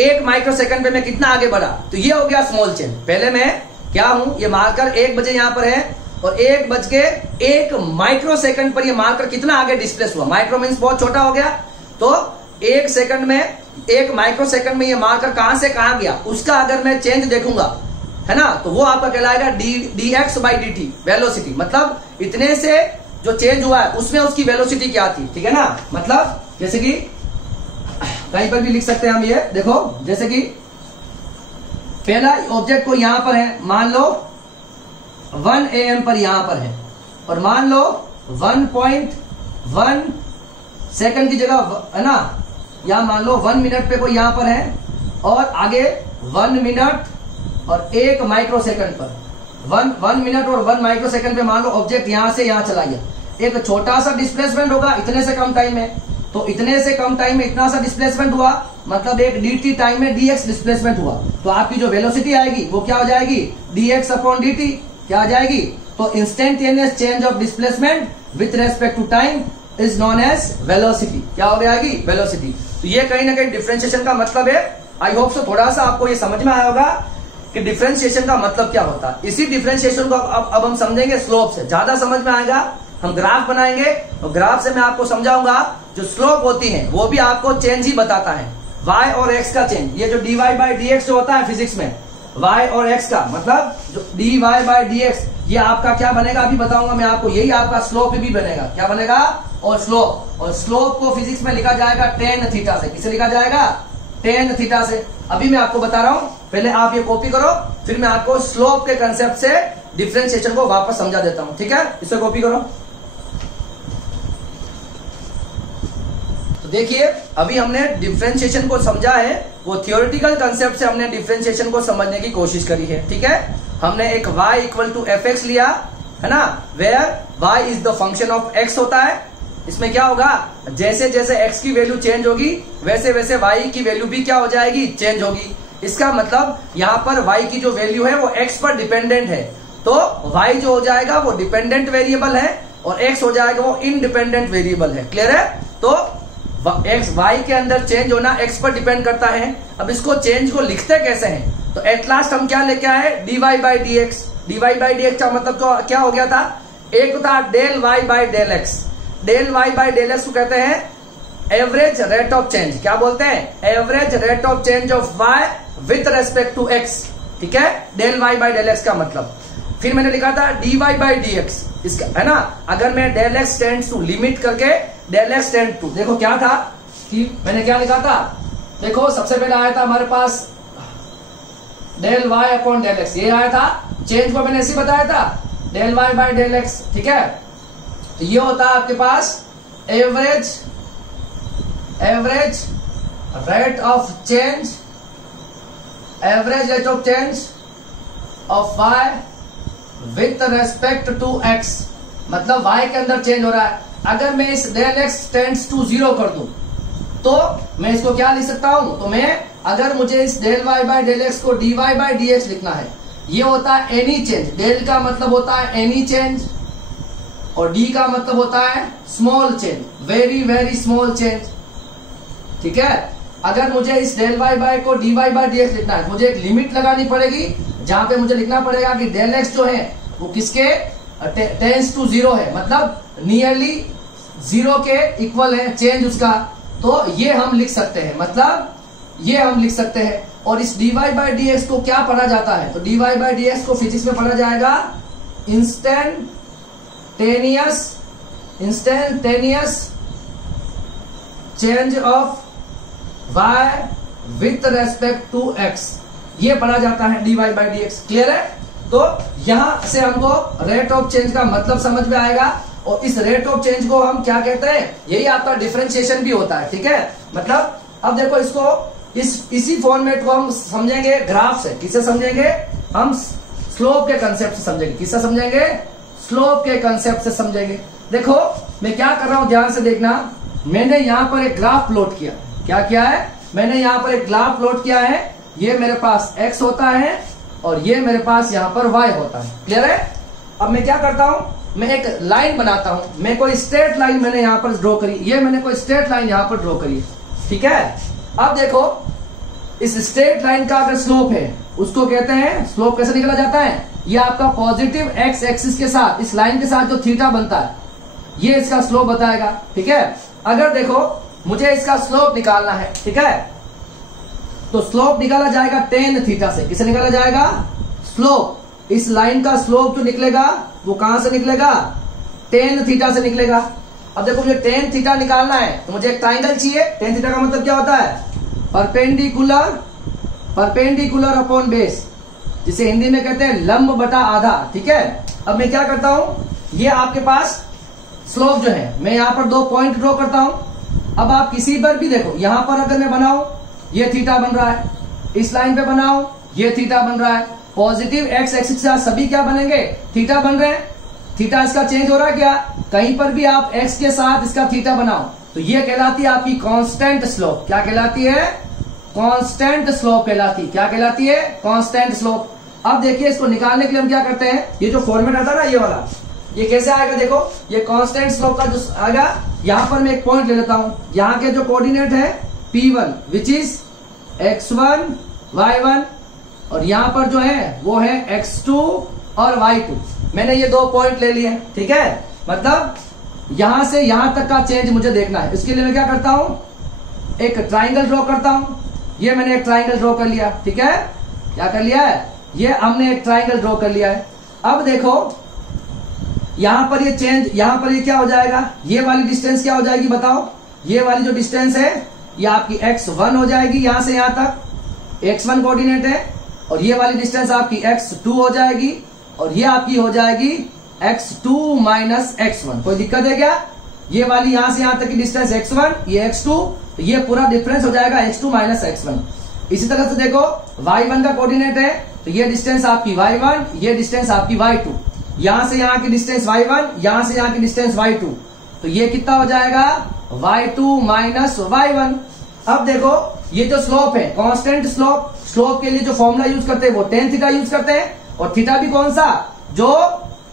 1 माइक्रोसेकंड पे मैं कितना आगे बढ़ा, तो ये हो गया स्मॉल चेंज। पहले मैं क्या हूं, ये मार्कर 1 बजे यहां पर है, और 1 माइक्रोसेकंड पर ये मार्कर कितना आगे डिस्प्लेस हुआ। माइक्रो मीन्स बहुत छोटा हो गया, तो 1 सेकंड में, 1 माइक्रोसेकंड में ये मार्कर कहां से कहां गया, उसका अगर मैं चेंज देखूंगा, है ना, तो वो आपका कहलाएगा dx by dt, वेलोसिटी। मतलब इतने से जो चेंज हुआ है उसमें उसकी वेलोसिटी क्या थी। ठीक है ना, मतलब जैसे कि कहीं पर भी लिख सकते हैं हम, ये देखो, जैसे कि पहला ऑब्जेक्ट को यहां पर है, मान लो 1 AM पर यहां पर है, और मान लो 1.1 सेकंड की जगह, है ना, या मान लो 1 मिनट पे कोई यहां पर है, और आगे 1 मिनट और 1 माइक्रोसेकंड पर, 1 मिनट और 1 माइक्रोसेकंड पे मान लो ऑब्जेक्ट यहां से यहां चला गया। एक छोटा सा डिस्प्लेसमेंट होगा इतने से कम टाइम में, तो इतने से कम टाइम में इतना सा डिस्प्लेसमेंट हुआ, मतलब एक dt टाइम में dx डिस्प्लेसमेंट हुआ, तो आपकी जो वेलोसिटी आएगी वो क्या हो जाएगी, dx अपॉन dt। क्या आ जाएगी, तो instantaneous change of displacement with respect to time is known as velocity. क्या हो जाएगी, वेलोसिटी। तो ये कहीं ना कहीं डिफरेंशिएशन का मतलब है। आई होप सो थोड़ा सा आपको ये समझ में आया होगा कि डिफरेंशिएशन का मतलब क्या होता है। इसी डिफरेंशिएशन को अब हम समझेंगे स्लोप से, ज्यादा समझ में आएगा। हम ग्राफ बनाएंगे, और ग्राफ से मैं आपको समझाऊंगा जो स्लोप होती है वो भी आपको चेंज ही बताता है, y और x का चेंज। ये जो dy by dx जो होता है फिजिक्स में, y और x का मतलब जो dy by dx, ये आपका क्या बनेगा अभी बताऊंगा मैं आपको। यही आपका स्लोप भी बनेगा। क्या बनेगा, और स्लोप को फिजिक्स में लिखा जाएगा tan थीटा से। किसे लिखा जाएगा, tan थीटा से। अभी मैं आपको बता रहा हूं, पहले आप ये कॉपी करो, फिर मैं आपको स्लोप के कंसेप्ट से डिफरेंशिएशन को वापस समझा देता हूं। ठीक है, इसे कॉपी करो। तो देखिए, अभी हमने डिफरेंशिएशन को समझा है, वो थियोरेटिकल कंसेप्ट से हमने डिफरेंशिएशन को समझने की कोशिश करी है। ठीक है, हमने एक y इक्वल टू fx लिया, है ना, where y is the function of x होता है। इसमें क्या होगा, जैसे जैसे x की वैल्यू चेंज होगी वैसे वैसे y की वैल्यू भी क्या हो जाएगी, चेंज होगी। इसका मतलब यहाँ पर y की जो वैल्यू है वो x पर डिपेंडेंट है, तो y जो हो जाएगा वो डिपेंडेंट वेरिएबल है, और x हो जाएगा वो इंडिपेंडेंट वेरिएबल है। क्लियर है, तो x y के अंदर चेंज होना x पर डिपेंड करता है। अब इसको चेंज को लिखते कैसे हैं, तो एट लास्ट हम क्या लेके आए, dy by dx। dy by dx का मतलब तो क्या हो गया था, एक तो था del y by del x। Del y by del x को कहते हैं एवरेज रेट ऑफ चेंज। क्या बोलते हैं, average rate of change of y with respect to x। ठीक है, del y by del x का मतलब। फिर मैंने लिखा था dy by dx, इसका, है ना, अगर मैं del x tends to limit करके डेल x टेंड टू, देखो क्या था कि मैंने क्या लिखा था, देखो सबसे पहले आया था हमारे पास del y upon del x, ये आया था। चेंज को मैंने ऐसे बताया था, del y by del x। ठीक है, तो ये होता है आपके पास average rate of change, average rate of change of y with respect to x। मतलब y के अंदर चेंज हो रहा है। अगर मैं इस डेल x टेंड्स टू 0 कर दूं, तो मैं इसको क्या लिख सकता हूं, तो मैं अगर मुझे इस del y by del x को dy by dx लिखना है, ये होता है एनी चेंज। डेल का मतलब होता है एनी चेंज, और डी का मतलब होता है small change, very very small change. ठीक है, अगर मुझे इस डेल y by को dy by dx लिखना है, मुझे एक लिमिट लगानी पड़ेगी, जहां पे मुझे लिखना पड़ेगा कि डेल x जो है वो किसके टेंस टू 0 है, मतलब नियरली 0 के इक्वल है चेंज उसका, तो ये हम लिख सकते हैं, मतलब ये हम लिख सकते हैं। और इस dy बाई डी एक्स को क्या पढ़ा जाता है, तो dy बाई डी एक्स को फिजिक्स में पढ़ा जाएगा instantaneous change of y with respect to x, ये पढ़ा जाता है dy by D X. Clear है? तो यहां से हमको रेट ऑफ चेंज का मतलब समझ में आएगा, और इस रेट ऑफ चेंज को हम क्या कहते हैं, यही आपका डिफरेंशिएशन भी होता है। ठीक है, मतलब अब देखो इसको इसी फॉर्मेट को हम समझेंगे ग्राफ से। किससे समझेंगे? हम स्लोप के कंसेप्ट से समझेंगे। किससे समझेंगे? स्लोप के कंसेप्ट से समझेंगे। देखो मैं क्या कर रहा हूं, ध्यान से देखना। मैंने यहां पर एक ग्राफ प्लॉट किया। क्या किया है? मैंने यहां पर एक ग्राफ प्लॉट किया है। ये मेरे पास x होता है और ये मेरे पास यहां पर y होता है। क्लियर है? अब मैं क्या करता हूं, मैं एक लाइन बनाता हूं। मैं कोई स्ट्रेट लाइन मैंने यहां पर ड्रॉ करी, ये मैंने कोई स्ट्रेट लाइन यहां पर ड्रॉ करी। ठीक है, अब देखो इस स्ट्रेट लाइन का अगर स्लोप है उसको कहते हैं, स्लोप कैसे निकाला जाता है, ये आपका पॉजिटिव एक्स एक्सिस के साथ, इस लाइन के साथ जो थीटा बनता है, ये इसका स्लोप बताएगा। ठीक है, अगर देखो मुझे इसका स्लोप निकालना है, ठीक है, तो स्लोप निकाला जाएगा टेन थीटा से। किसे निकाला जाएगा? स्लोप। इस लाइन का स्लोप जो निकलेगा वो कहां से निकलेगा? टेन थीटा से निकलेगा। अब देखो मुझे टेन थीटा निकालना है तो मुझे एक ट्राइंगल चाहिए। टेन थीटा का मतलब क्या होता है? परपेंडिकुलर अपॉन बेस, जिसे हिंदी में कहते हैं लंब बटा आधा। ठीक है, अब मैं क्या करता हूं, ये आपके पास स्लोप जो है, मैं यहां पर 2 पॉइंट ड्रॉ करता हूं। अब आप किसी पर भी देखो, यहां पर अगर मैं बनाऊं ये थीटा बन रहा है, इस लाइन पे बनाऊं ये थीटा बन रहा है। पॉजिटिव एक्स एक्सिस के साथ सभी क्या बनेंगे? थीटा बन रहे हैं। थीटा इसका चेंज हो रहा है क्या? कहीं पर भी आप एक्स के साथ इसका थीटा बनाओ तो ये कहलाती है आपकी कांस्टेंट स्लोप। क्या कहलाती है? कांस्टेंट स्लोप कहलाती है। क्या कहलाती है? Constant slope. अब देखिए इसको निकालने के लिए हम क्या करते हैं, ये जो फॉर्मेट आता है ना ये वाला, ये कैसे आएगा? देखो ये कांस्टेंट स्लोप का जो आएगा, यहां पर मैं एक पॉइंट ले लेता हूं। यहां के जो कोऑर्डिनेट है P1 which is x1 y1, और यहां पर जो है वो है x2 और y2। मैंने ये 2 पॉइंट ले लिए। ठीक है, मतलब यहां से यहां तक का चेंज मुझे देखना है। इसके लिए मैं क्या करता हूं, एक ट्राइंगल ड्रॉ करता हूं। ये मैंने एक ट्राइंगल ड्रॉ कर लिया। ठीक है, क्या कर लिया है? ये हमने एक ट्राइंगल ड्रॉ कर लिया है। अब देखो यहां पर ये चेंज, यहां पर ये क्या हो जाएगा, ये वाली डिस्टेंस क्या हो जाएगी बताओ? ये वाली जो डिस्टेंस है ये आपकी x1 हो जाएगी, यहां से यहां तक x1 कोऑर्डिनेट है, और ये वाली डिस्टेंस आपकी x2 हो जाएगी, और ये आपकी हो जाएगी x2 माइनस x1। कोई दिक्कत है क्या? ये वाली यहां से यहां तक की डिस्टेंस x1, ये x2, तो ये पूरा डिफरेंस हो जाएगा x2 माइनस x1। इसी तरह से देखो y1 का कोऑर्डिनेट है, तो ये डिस्टेंस आपकी y1, ये डिस्टेंस आपकी y2, यहां से यहां की डिस्टेंस y1, यहां से यहां की डिस्टेंस y2, तो ये कितना हो जाएगा? y2 minus y1। अब देखो ये जो स्लोप है, कांस्टेंट स्लोप, स्लोप के लिए जो फॉर्मूला यूज करते हैं वो टेन थीटा यूज करते हैं, और थीटा भी कौन सा? जो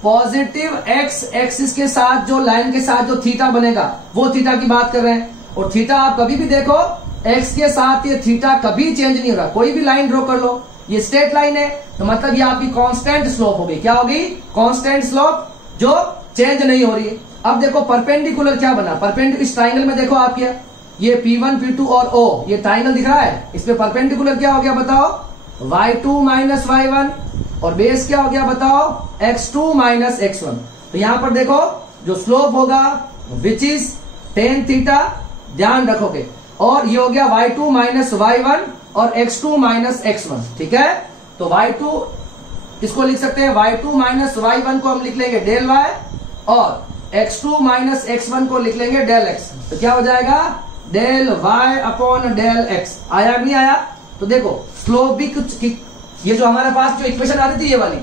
पॉजिटिव एक्स एक्सिस के साथ, जो लाइन के साथ जो थीटा बनेगा वो थीटा की बात कर रहे हैं। और थीटा आप कभी भी देखो एक्स के साथ ये थीटा कभी चेंज नहीं हो रहा। कोई भी लाइन ड्रॉ कर लो, ये स्ट्रेट लाइन है, तो मतलब ये आपकी कांस्टेंट स्लोप होगी। क्या होगी? कांस्टेंट स्लोप, जो चेंज नहीं हो रही है। अब देखो परपेंडिकुलर क्या बना, परपेंडिकुलर इस ट्राइंगल में देखो आपके ये P1 P2 और O, ये ट्राइंगल दिख रहा है, इस पे परपेंडिकुलर क्या हो गया बताओ? y2 माइनस y1, और बेस क्या हो गया बताओ? x2 minus x1। तो यहां पर देखो जो स्लोप होगा विच इज टेन थीटा, ध्यान रखोगे, और ये हो गया y2 माइनस y1 और x2 माइनस x1। ठीक है, तो y2 इसको लिख सकते हैं, y2 माइनस y1 को हम लिख लेंगे डेल y, और x2 माइनस x1 को लिख लेंगे डेल x। तो क्या हो जाएगा? Del y upon del x। आया नहीं आया? तो देखो स्लोप भी कुछ, ये जो हमारे पास जो इक्वेशन आ रही थी ये वाली,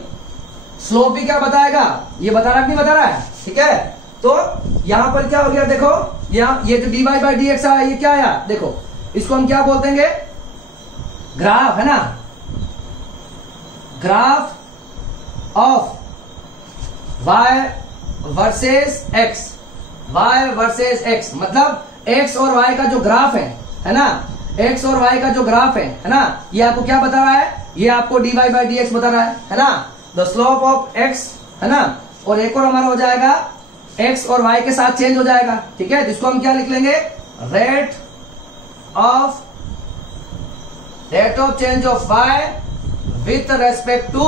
स्लोप भी क्या बताएगा? ये बता रहा नहीं बता रहा है? ठीक है, तो यहां पर क्या हो गया देखो, यहाँ ये जो dy बाई डी एक्स आया, ये क्या आया? देखो इसको हम क्या बोलते हैं? ग्राफ है ना, graph of y versus x, y versus x, मतलब x और y का जो ग्राफ है ना, x और y का जो ग्राफ है ना, ये आपको क्या बता रहा है? ये आपको dy बाई डी एक्स बता रहा है ना, द स्लोप ऑफ x है ना। और एक और हमारा हो जाएगा एक्स और वाई के साथ चेंज हो जाएगा, ठीक है। इसको हम क्या लिख लेंगे, rate of change of Y with respect to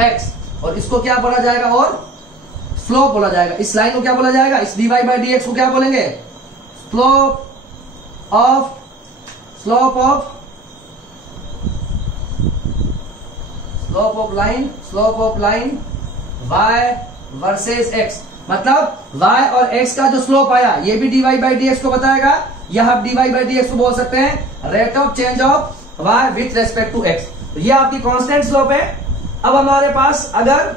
X, और इसको क्या बोला जाएगा, और स्लोप बोला जाएगा। इस लाइन को क्या बोला जाएगा, इस dy बाई डी एक्स को क्या बोलेंगे, slope of line y versus x, मतलब y और x का जो स्लोप आया ये भी dy बाई डी एक्स को बताएगा, या आप dy बाई डी एक्स को बोल सकते हैं rate of change of y with respect to x। तो ये आपकी कांस्टेंट स्लोप है। अब हमारे पास अगर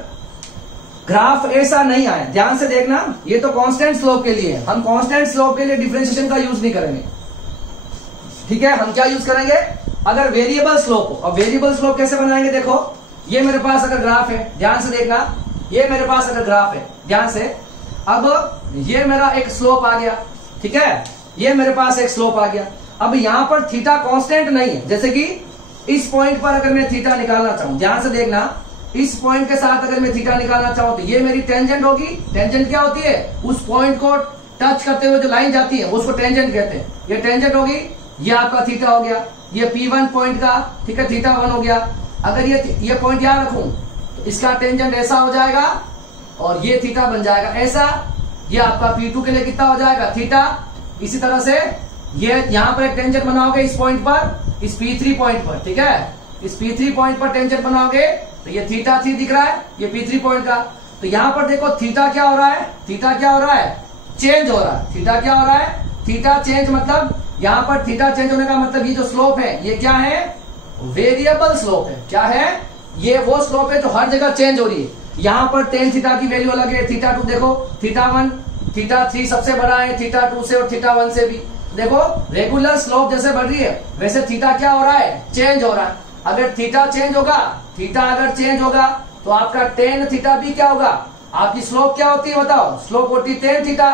ग्राफ ऐसा नहीं आए, ध्यान से देखना, ये तो कांस्टेंट स्लोप के लिए, हम कांस्टेंट स्लोप के लिए डिफरेंशिएशन का यूज नहीं करेंगे, ठीक है। हम क्या यूज करेंगे, अगर वेरिएबल स्लोप हो। और वेरिएबल स्लोप कैसे बनाएंगे, देखो ये मेरे पास अगर ग्राफ है, ध्यान से देखना, ये मेरे पास अगर ग्राफ है, ध्यान से, अब ये मेरा एक स्लोप आ गया, ठीक है, ये मेरे पास एक स्लोप आ गया। अब यहां पर थीटा कांस्टेंट नहीं है, जैसे कि इस पॉइंट पर अगर मैं थीटा निकालना चाहूं, ध्यान से देखना, इस पॉइंट के साथ अगर मैं थीटा निकालना चाहूं तो ये मेरी टेंजेंट होगी। टेंजेंट क्या होती है, उस पॉइंट को टच करते हुए जो लाइन जाती है उसको टेंजेंट कहते हैं, ये टेंजेंट होगी। ये आपका थीटा हो गया, ये P1 पॉइंट का, ठीक है, थीटा 1 हो गया। अगर ये पॉइंट याद रखूं तो इसका टेंजेंट ऐसा हो जाएगा और ये थीटा बन जाएगा ऐसा। ये आपका P2 के लिए कितना हो जाएगा, थीटा। इसी तरह से ये यहां पर एक टेंजेंट बनाओगे इस पॉइंट पर, इस P3 पॉइंट पर, ठीक है, इस P3 पॉइंट पर टेंजेंट बनाओगे तो ये थीटा 3 दिख रहा है, ये P3 पॉइंट का। तो यहां पर देखो थीटा क्या हो रहा है, थीटा क्या हो रहा है, चेंज हो रहा है। थीटा क्या हो रहा है, थीटा चेंज, मतलब यहां पर थीटा चेंज होने का मतलब ये जो स्लोप है ये क्या है, वेरिएबल स्लोप है। क्या है, ये वो स्लोप है जो हर जगह चेंज हो रही है। यहां पर टेन थीटा की वैल्यू अलग है, थीटा 2 देखो, थीटा 1, थीटा 3 सबसे बड़ा है, थीटा 2 से और थीटा 1 से भी। देखो रेगुलर स्लोप जैसे बढ़ रही है वैसे थीटा क्या हो रहा है, चेंज हो रहा है। अगर थीटा चेंज होगा, थीटा अगर चेंज होगा तो आपका टेन थीटा भी क्या होगा, आपकी स्लोप क्या होती है बताओ, स्लोप होती है टेन थीटा।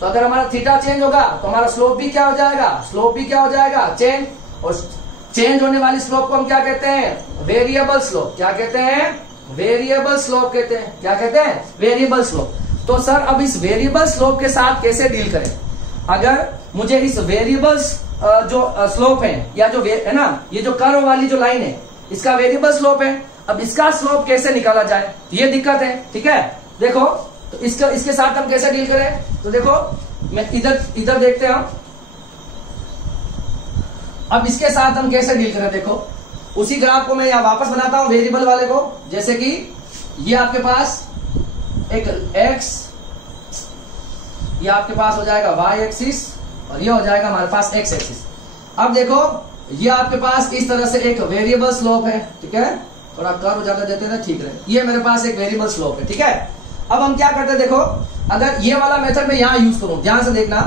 तो अगर हमारा थीटा चेंज होगा तो हमारा स्लोप भी क्या हो जाएगा, स्लोप भी क्या हो जाएगा, चेंज। और चेंज होने वाली स्लोप को हम क्या कहते हैं, वेरिएबल स्लोप। क्या कहते हैं, वेरिएबल स्लोप कहते हैं। क्या कहते हैं, वेरिएबल स्लोप। तो सर अब इस वेरिएबल स्लोप के साथ कैसे डील करें, अगर मुझे इस वेरिएबल जो स्लोप है या जो है ना, ये जो कर्व वाली जो लाइन है इसका वेरिएबल स्लोप है, अब इसका स्लोप कैसे निकाला जाए, ये दिक्कत है, ठीक है। देखो तो इसके साथ हम कैसे डील करें, तो देखो मैं इधर देखते हैं हम, अब इसके साथ हम कैसे डील करें। देखो उसी ग्राफ को मैं यहां वापस बनाता हूं वेरिएबल वाले को, जैसे कि ये आपके पास एक x, ये आपके पास हो जाएगा y एक्सिस और ये हो जाएगा हमारे पास x एक्सिस। अब देखो ये आपके पास इस तरह से एक वेरिएबल स्लोप है, ठीक है, थोड़ा कर्व ज्यादा देते हैं ठीक रहे। ये मेरे पास एक वेरिएबल स्लोप है, ठीक है। अब हम क्या करते हैं, देखो अगर ये वाला मेथड मैं यहां यूज करूं, ध्यान से देखना,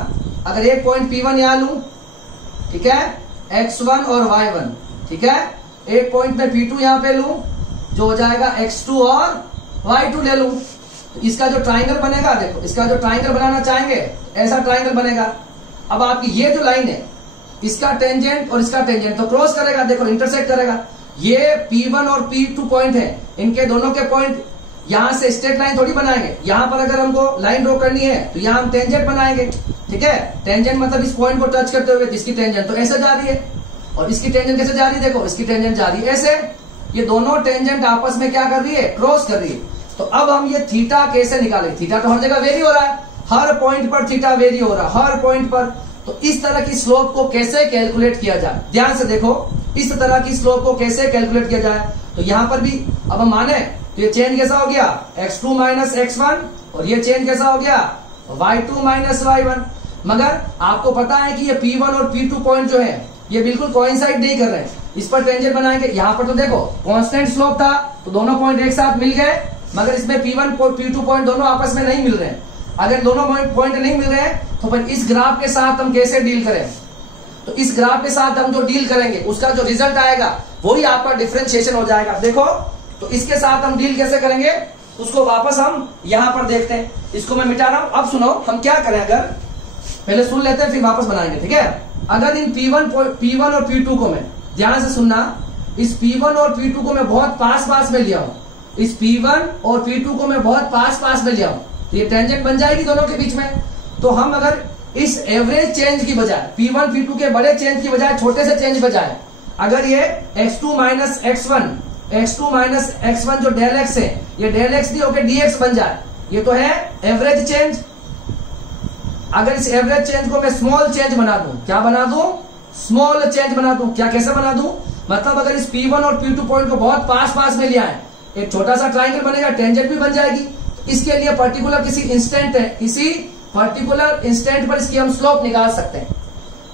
अगर एक पॉइंट P1 यहां लूं, ठीक है, x1 और y1, ठीक है, एक पॉइंट में P2 यहां पे लूं जो हो जाएगा x2 और y2 ले लूं, तो इसका जो ट्राइंगल बनेगा, देखो इसका जो ट्राइंगल बनाना चाहेंगे ऐसा ट्राइंगल बनेगा। अब आपकी ये जो लाइन है इसका टेंजेंट और इसका टेंजेंट तो क्रॉस करेगा, देखो इंटरसेक्ट करेगा। ये P1 और P2 पॉइंट है, इनके दोनों के पॉइंट यहां से स्ट्रेट लाइन थोड़ी बनाएंगे, यहां पर अगर हमको लाइन ड्रॉ करनी है तो यहां हम टेंजेंट बनाएंगे, ठीक है। टेंजेंट मतलब इस पॉइंट को टच करते हुए इसकी टेंजेंट तो ऐसे जा रही है और इसकी टेंजेंट कैसे जा रही है, देखो इसकी टेंजेंट जा रही है ऐसे। ये दोनों टेंजेंट आपस में क्या कर रही है, क्रॉस कर रही है। तो अब हम ये थीटा कैसे निकालें, थीटा तो हर जगह वेरी हो रहा है, हर पॉइंट पर थीटा वेरी हो रहा है, हर पॉइंट पर। तो इस तरह की स्लोप को कैसे कैलकुलेट किया जाए, ध्यान से देखो, इस तरह की स्लोप को कैसे कैलकुलेट किया जाए। तो यहां पर भी अब हम माने तो ये चेंज कैसा हो गया, x2 माइनस x1, और ये चेंज कैसा हो गया, y2 माइनस y1। मगर आपको पता है कि ये P1 और P2 पॉइंट जो है ये बिल्कुल कोइंसाइड नहीं कर रहे हैं, इस पर टेंजेंट बनाएंगे। यहां पर तो देखो कांस्टेंट स्लोप था तो दोनों पॉइंट एक साथ मिल गए, मगर इसमें P1 P2 पॉइंट दोनों आपस में नहीं मिल रहे हैं। अगर दोनों पॉइंट नहीं मिल रहे हैं तो फिर इस ग्राफ के साथ हम कैसे डील करें, तो इस ग्राफ के साथ हम जो डील करेंगे उसका जो रिजल्ट आएगा वही आपका डिफरेंशिएशन हो जाएगा। देखो तो इसके साथ हम डील कैसे करेंगे उसको वापस हम यहां पर देखते हैं। इसको मैं मिटा रहा हूं, अब सुनो हम क्या करें, अगर पहले सुन लेते हैं फिर वापस बनाएंगे, ठीक है। अगर इन P1 और P2 को मैं, ध्यान से सुनना, इस P1 और P2 को मैं बहुत पास में लिया हूं, इस P1 और P2 को मैं बहुत पास में लिया हूं, तो ये टेंजेंट बन जाएगी दोनों के बीच में। तो हम अगर इस एवरेज चेंज की बजाय P1 P2 के बड़े चेंज की बजाय छोटे से चेंज बजाय अगर ये x2 माइनस x1 जो डेल x है ये डेल x भी होकर dx बन जाए, ये तो है एवरेज चेंज। अगर इस एवरेज चेंज को मैं स्मॉल चेंज बना दूं, क्या बना दूं? स्मॉल चेंज बना दूं। क्या कैसे बना दूं? मतलब अगर इस P1 और P2 पॉइंट को बहुत पास पास में लिया है, एक छोटा सा ट्राइंगल बनेगा, टेंजेंट भी बन जाएगी। इसके लिए पर्टिकुलर किसी पर्टिकुलर इंस्टेंट पर इसकी हम स्लोप निकाल सकते हैं।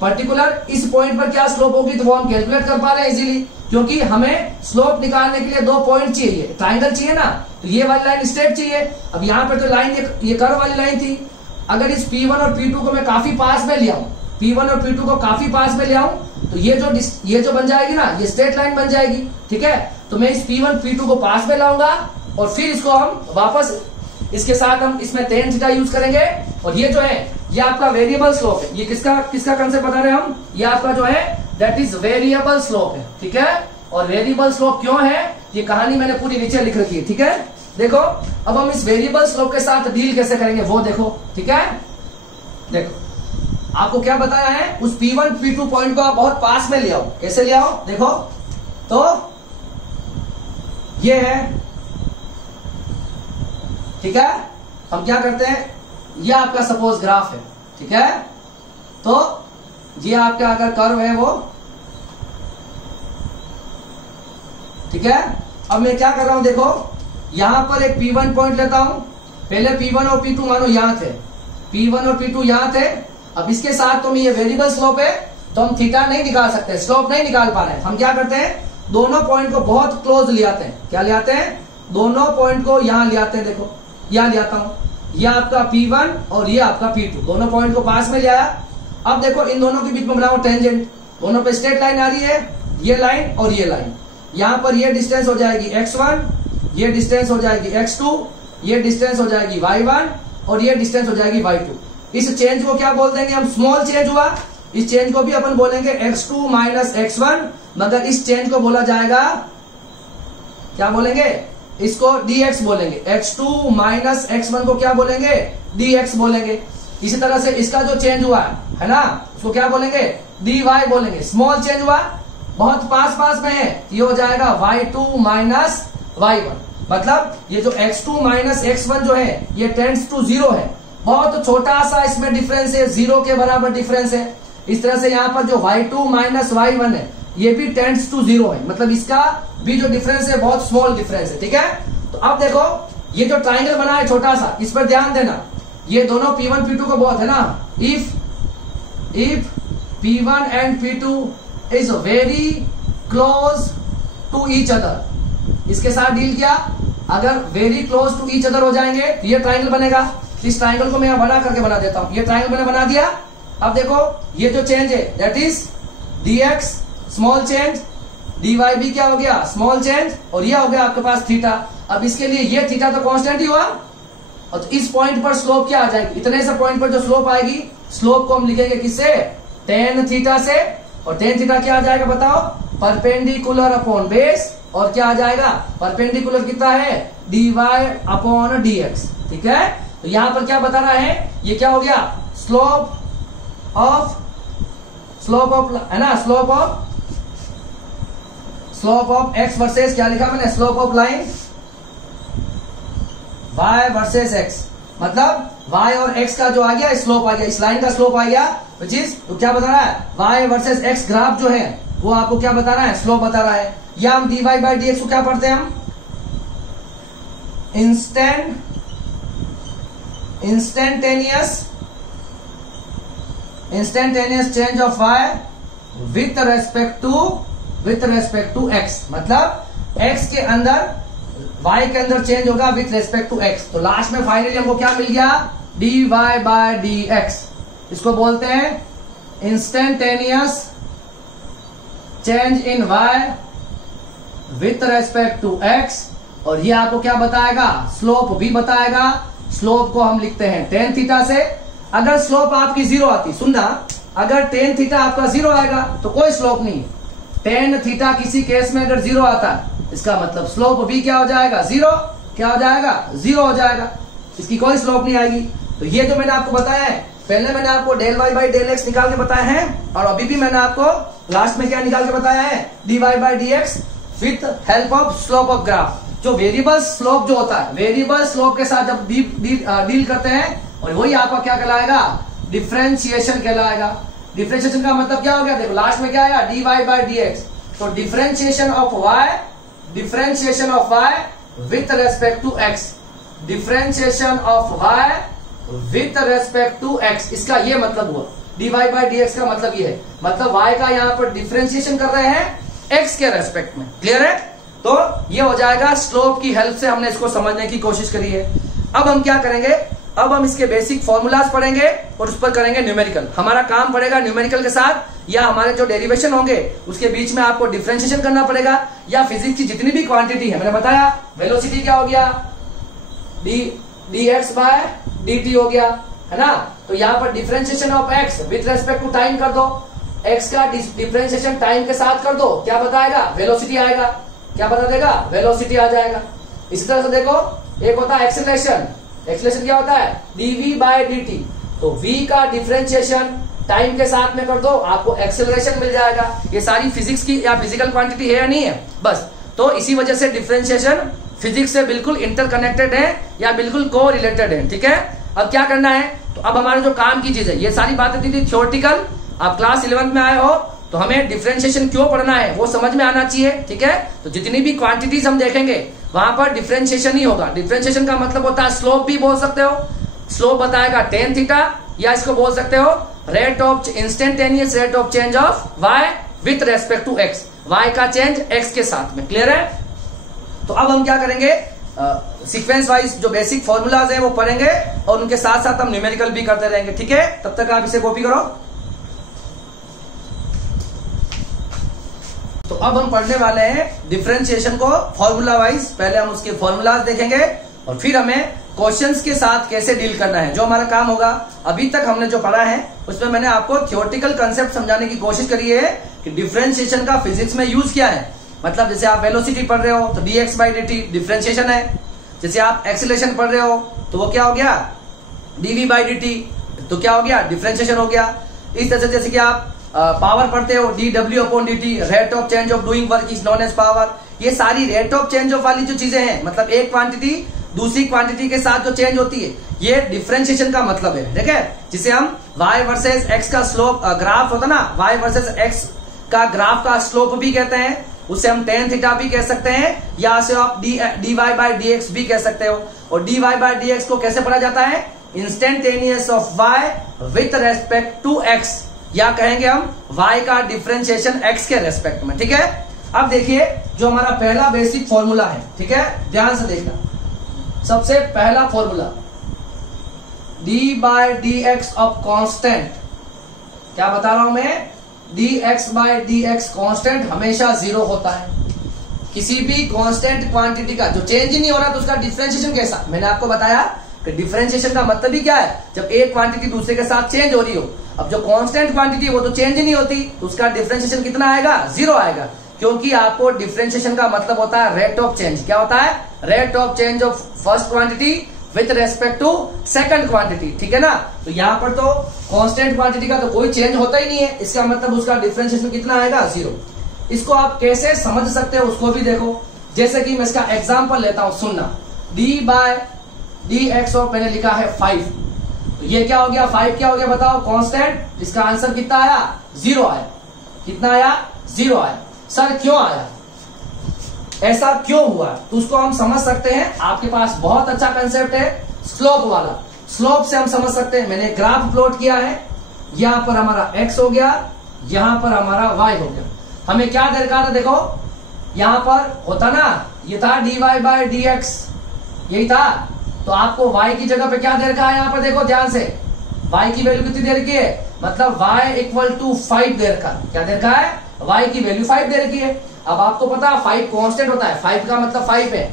पर्टिकुलर इस पॉइंट पर क्या स्लोप होगी तो वो हम कैलकुलेट कर पा रहे हैं इजीली, क्योंकि हमें स्लोप निकालने के लिए 2 पॉइंट चाहिए, ट्राइंगल चाहिए ना, तो ये वाली लाइन स्ट्रेट चाहिए। अब यहाँ पे तो लाइन ये कर्व वाली लाइन थी। अगर इस P1 और P2 को मैं काफी पास में ले आऊं, P1 और P2 को काफी पास में ले आऊं, तो ये जो बन जाएगी ना, ये स्ट्रेट लाइन बन जाएगी। ठीक है, तो मैं इस P1 P2 को पास में लाऊंगा और फिर इसको हम वापस इसके साथ हम इसमें tan थीटा यूज करेंगे। और ये जो है ये आपका वेरिएबल स्लोप है। ये किसका कंसेप्ट बता रहे हैं हम? ये आपका जो है दैट इज वेरिएबल स्लोप है। ठीक है, और वेरिएबल स्लोप क्यों है ये कहानी मैंने पूरी नीचे लिख रखी है। ठीक है, देखो अब हम इस वेरिएबल स्लोप के साथ डील कैसे करेंगे वो देखो। ठीक है, देखो आपको क्या बताया है, उस P1 P2 पॉइंट को आप बहुत पास में ले आओ। कैसे ले आओ? देखो तो ये है, ठीक है, हम क्या करते हैं, ये आपका सपोज ग्राफ है। ठीक है, तो ये आपका अगर कर्व है वो, ठीक है। अब मैं क्या कर रहा हूं, देखो यहां पर एक P1 पॉइंट लेता हूं। पहले P1 और P2 मानो यहां थे, P1 और P2 यहां थे। अब इसके साथ तो ये वेरिएबल स्लोप है तो हम थीटा नहीं निकाल सकते, स्लोप नहीं निकाल पा रहे हैं। हम क्या करते हैं, दोनों पॉइंट को बहुत क्लोज ले आते हैं। क्या ले आते हैं? दोनों पॉइंट को यहां ले आते हैं। देखो यहां ले आता हूं, ये आपका P1 और ये आपका P2, दोनों पॉइंट को पास में ले आया। अब देखो इन दोनों के बीच में बनाओ टेंजेंट, दोनों पे स्ट्रेट लाइन आ रही है, ये लाइन और ये लाइन। यहां पर ये डिस्टेंस हो जाएगी x1, ये डिस्टेंस हो जाएगी x2, ये डिस्टेंस हो जाएगी y1 और ये डिस्टेंस हो जाएगी y2। इस चेंज को क्या बोल देंगे हम? स्मॉल चेंज हुआ। इस चेंज को भी अपन बोलेंगे x2 माइनस x1, मगर इस चेंज को बोला जाएगा, क्या बोलेंगे? इसको dx बोलेंगे। x2 माइनस x1 को क्या बोलेंगे? dx बोलेंगे। इसी तरह से इसका जो चेंज हुआ है ना, उसको क्या बोलेंगे? dy बोलेंगे। स्मॉल चेंज हुआ, बहुत पास पास में है, ये हो जाएगा y2 माइनस y1। मतलब ये जो x2 माइनस x1 जो है ये टेंड्स टू 0 है, बहुत छोटा सा इसमें डिफरेंस है, 0 के बराबर डिफरेंस है। इस तरह से यहाँ पर जो y2 माइनस y1 है ये भी टेंड्स टू 0 है, मतलब इसका भी जो डिफरेंस है बहुत स्मॉल डिफरेंस है। ठीक है, तो अब देखो ये जो ट्राइंगल बना है छोटा सा, इस पर ध्यान देना। ये दोनों P1 P2 को बहुत है ना, if P1 and P2 is very close to each other, इसके साथ डील किया, अगर very close to each other हो जाएंगे तो ये ट्राइंगल बनेगा। इस ट्राइंगल को मैं यहां बड़ा करके बना देता हूं, ये ट्राइंगल मैंने बना दिया। अब देखो ये जो चेंज है that is dx small change, dy भी क्या हो गया? स्मॉल चेंज, और ये हो गया आपके पास थीटा। अब इसके लिए ये थीटा तो कांस्टेंट ही हुआ, और तो इस पॉइंट पर स्लोप क्या आ जाएगी? इतने से पॉइंट पर जो स्लोप आएगी, स्लोप को हम लिखेंगे किससे? tan थीटा से। और tan थीटा क्या आ जाएगा बताओ? परपेंडिकुलर अपॉन बेस, और क्या आ जाएगा? परपेंडिकुलर कितना है? dy upon dx। ठीक है, तो यहां पर क्या बता रहा है, ये क्या हो गया? स्लोप ऑफ है ना, स्लोप ऑफ x वर्सेस, क्या लिखा मैंने? Slope of line y versus x, मतलब y और x का जो आ गया स्लोप आ गया, इस लाइन का स्लोप आ गया, विच इज, तो क्या बता रहा है? y वर्सेस x ग्राफ जो है वो आपको क्या बता रहा है? स्लोप बता रहा है। या हम dy बाई dx को क्या पढ़ते हैं हम? Instantaneous change of y with respect to x, मतलब x के अंदर y के अंदर चेंज होगा विथ रेस्पेक्ट टू x। तो लास्ट में फाइनली हमको क्या मिल गया? dy by dx। इसको बोलते हैं instantaneous change in y with respect to x। और ये आपको क्या बताएगा? स्लोप भी बताएगा। स्लोप को हम लिखते हैं tan थीटा से। अगर स्लोप आपकी 0 आती, सुनना, अगर tan थीटा आपका 0 आएगा तो कोई स्लोप नहीं। tan थीटा किसी केस में अगर 0 आता है, इसका मतलब स्लोप भी क्या हो जाएगा? 0। क्या हो जाएगा? 0 हो जाएगा। इसकी कोई स्लोप नहीं आएगी। तो ये जो मैंने आपको बताया है, पहले मैंने आपको del Y by del X निकाल के बताया है, और अभी भी मैंने आपको लास्ट में क्या निकाल के बताया है, D Y by D X with help of slope of graph. जो वेरिएबल स्लोप जो होता है, वेरिएबल स्लोप के साथ जब डील करते हैं, और वही आपका क्या कहलाएगा, डिफरेंशिएशन कहलाएगा। डिफरेंशिएशन का मतलब क्या हो गया, देखो लास्ट में क्या आया, d Y by D x. तो differentiation of Y with respect to x, differentiation of Y with respect to x, इसका ये मतलब हुआ। D Y by D x का मतलब ये है, मतलब वाई का यहाँ पर डिफरेंशिएशन कर रहे हैं एक्स के रेस्पेक्ट में। क्लियर है? तो ये हो जाएगा, स्लोप की हेल्प से हमने इसको समझने की कोशिश करी है। अब हम क्या करेंगे, अब हम इसके बेसिक फॉर्मूलाज पढ़ेंगे और उस पर करेंगे न्यूमेरिकल। हमारा काम पड़ेगा न्यूमेरिकल के साथ, या हमारे जो डेरिवेशन होंगे उसके बीच में आपको डिफरेंशिएशन करना पड़ेगा, या फिजिक्स की जितनी भी क्वांटिटी है, मैंने बताया वेलोसिटी क्या हो गया, D X by D T हो गया, है ना। तो यहाँ पर differentiation of X with respect to time कर दो, एक्स का डिफरेंशिएशन टाइम के साथ कर दो, क्या बताएगा, वेलोसिटी आएगा। क्या बता देगा, वेलोसिटी आ जाएगा। इसी तरह से देखो, एक होता है एक्सेलरेशन, एक्सेलरेशन क्या होता है, डीवी बाय डी। तो v का डिफरेंशिएशन टाइम के साथ में कर दो, आपको एक्सेलरेशन मिल जाएगा। ये सारी फिजिक्स की या फिजिकल क्वांटिटी है या नहीं है, बस। तो इसी वजह से डिफरेंशिएशन फिजिक्स से बिल्कुल इंटरकनेक्टेड है या बिल्कुल को रिलेटेड है। ठीक है, अब क्या करना है, तो अब हमारे जो काम की चीज है, ये सारी बातें थी थ्योरेटिकल। आप क्लास 11th में आए हो तो हमें डिफरेंशिएशन क्यों पढ़ना है वो समझ में आना चाहिए। ठीक है, तो जितनी भी क्वांटिटीज हम देखेंगे वहां पर डिफरेंशिएशन ही होगा। डिफरेंशिएशन का मतलब होता है, स्लोप भी बोल सकते हो, स्लोप बताएगा टेन थीटा, या इसको बोल सकते हो rate of instantaneous rate of change of Y with respect to X, Y का चेंज एक्स के साथ में। क्लियर है? तो अब हम क्या करेंगे, सीक्वेंस वाइज जो बेसिक फॉर्मूलाज हैं वो पढ़ेंगे, और उनके साथ साथ हम न्यूमेरिकल भी करते रहेंगे। ठीक है, तब तक आप इसे कॉपी करो। तो अब हम पढ़ने वाले हैं डिफरेंशिएशन को फॉर्मूला वाइज। पहले हम उसके फॉर्मूलाज देखेंगे, और फिर हमें क्वेश्चंस के साथ कैसे डील करना है, जो हमारा काम होगा। अभी तक हमने जो पढ़ा है उसमें मैंने आपको थ्योरेटिकल कंसेप्ट समझाने की कोशिश करी है कि डिफरेंशिएशन का फिजिक्स में यूज क्या है। मतलब जैसे आप वेलोसिटी पढ़ रहे हो तो D x by D T differentiation है। जैसे आप एक्सीलरेशन पढ़ रहे हो तो वो क्या हो गया, डीवी बाई डी टी, तो क्या हो गया, डिफरेंशिएशन हो गया। इस तरह से जैसे कि आप पावर पढ़ते हो, D W upon D T, rate of change of doing work is known as power. ये सारी रेट ऑफ चेंज ऑफ वाली जो चीजें हैं, मतलब एक क्वांटिटी दूसरी क्वांटिटी के साथ जो चेंज होती है, ये डिफरेंशिएशन का मतलब है। ठीक है, जिसे हम y वर्सेस x का स्लोप ग्राफ होता ना, y वर्सेस x का ग्राफ का स्लोप भी कहते हैं, उसे हम टेन थीटा भी कह सकते हैं, या से आप D Y by D X भी कह सकते हो। और D Y by D X को कैसे पढ़ा जाता है, instantaneous of y with respect to x, या कहेंगे हम y का डिफरेंशिएशन x के रेस्पेक्ट में। ठीक है, अब देखिए जो हमारा पहला बेसिक फॉर्मूला है, ठीक है, ध्यान से देखना। सबसे पहला formula, d by D x of constant, क्या बता रहा हूं मैं, dx by D X constant हमेशा 0 होता है। किसी भी कांस्टेंट क्वांटिटी का जो चेंज ही नहीं हो रहा तो उसका डिफरेंशिएशन कैसा, मैंने आपको बताया कि डिफरेंशिएशन का मतलब ही क्या है, जब एक क्वांटिटी दूसरे के साथ चेंज हो रही हो। अब जो कांस्टेंट क्वांटिटी वो तो चेंज ही नहीं होती, तो उसका डिफरेंशिएशन कितना आएगा, 0 आएगा, क्योंकि आपको डिफरेंशिएशन का मतलब होता है रेट ऑफ चेंज। क्या होता है, rate of change of first quantity with respect to second quantity. ठीक है ना, तो यहाँ पर तो कांस्टेंट क्वांटिटी का तो कोई चेंज होता ही नहीं है, इसका मतलब उसका डिफरेंशिएशन कितना आएगा, 0। इसको आप कैसे समझ सकते हो उसको भी देखो। जैसे कि मैं इसका एग्जाम्पल लेता हूं, सुनना। D by D x of मैंने लिखा है 5, तो ये क्या हो गया, 5 क्या हो गया बताओ, कांस्टेंट। इसका आंसर कितना आया, 0 आया। कितना आया, 0 आया। सर क्यों आया, ऐसा क्यों हुआ, तो उसको हम समझ सकते हैं। आपके पास बहुत अच्छा कंसेप्ट है स्लोप वाला, स्लोप से हम समझ सकते हैं। मैंने ग्राफ प्लॉट किया है, यहां पर हमारा x हो गया, यहां पर हमारा y हो गया। हमें क्या दरकार था, देखो यहां पर होता ना, ये था dy बाय dx, यही था। तो आपको y की जगह पे क्या दे रखा है, यहाँ पर देखो ध्यान से, y की वैल्यू कितनी दे रखी है, मतलब y इक्वल टू 5 दे रखा है। क्या दे रखा है, y की वैल्यू 5 दे रखी है। अब आपको पता है 5 कांस्टेंट होता है, 5 का मतलब 5 है,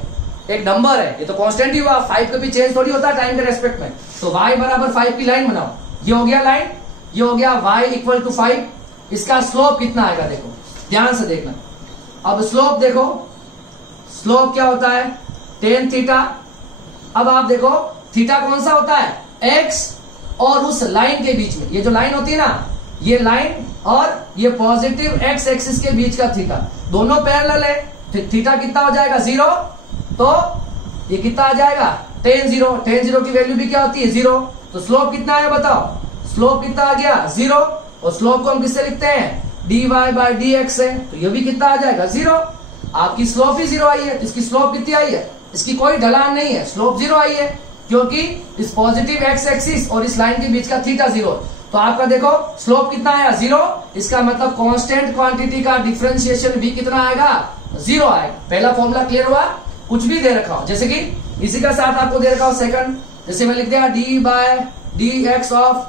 एक नंबर है, ये तो कांस्टेंट ही हुआ, 5 कभी चेंज थोड़ी होता है टाइम के रेस्पेक्ट में। तो y बराबर 5 की लाइन बनाओ, ये हो गया लाइन, ये हो गया y इक्वल टू 5। इसका स्लोप कितना आएगा, देखो ध्यान से देखना। अब स्लोप देखो, स्लोप क्या होता है, टेन थीटा। अब आप देखो थीटा कौन सा होता है? एक्स और उस लाइन के बीच में, ये जो लाइन होती है ना, ये लाइन और ये पॉजिटिव एक्स एक्सिस के बीच का थीटा, दोनों पैरेलल है। थीटा कितना हो जाएगा? 0। तो ये कितना आ जाएगा? tan 0। tan 0 की वैल्यू भी क्या होती है? 0। तो स्लोप कितना आया बताओ? स्लोप कितना आ गया? 0। और स्लोप को हम किससे लिखते हैं? dy बाय dx है, तो ये भी कितना आ जाएगा? 0। आपकी स्लोप ही 0 आई है। इसकी स्लोप कितनी आई है? इसकी कोई ढलान नहीं है, स्लोप 0 आई है, क्योंकि इस पॉजिटिव एक्स एक्सिस और इस लाइन के बीच का थीटा 0। तो आपका देखो स्लोप कितना आया? 0। इसका मतलब कांस्टेंट क्वांटिटी का डिफरेंशिएशन भी कितना आएगा? 0 आएगा। पहला फॉर्मूला क्लियर हुआ? कुछ भी दे रखा हो, जैसे कि इसी का साथ आपको दे रखा हो सेकंड, जैसे मैं लिख दिया D by D x of,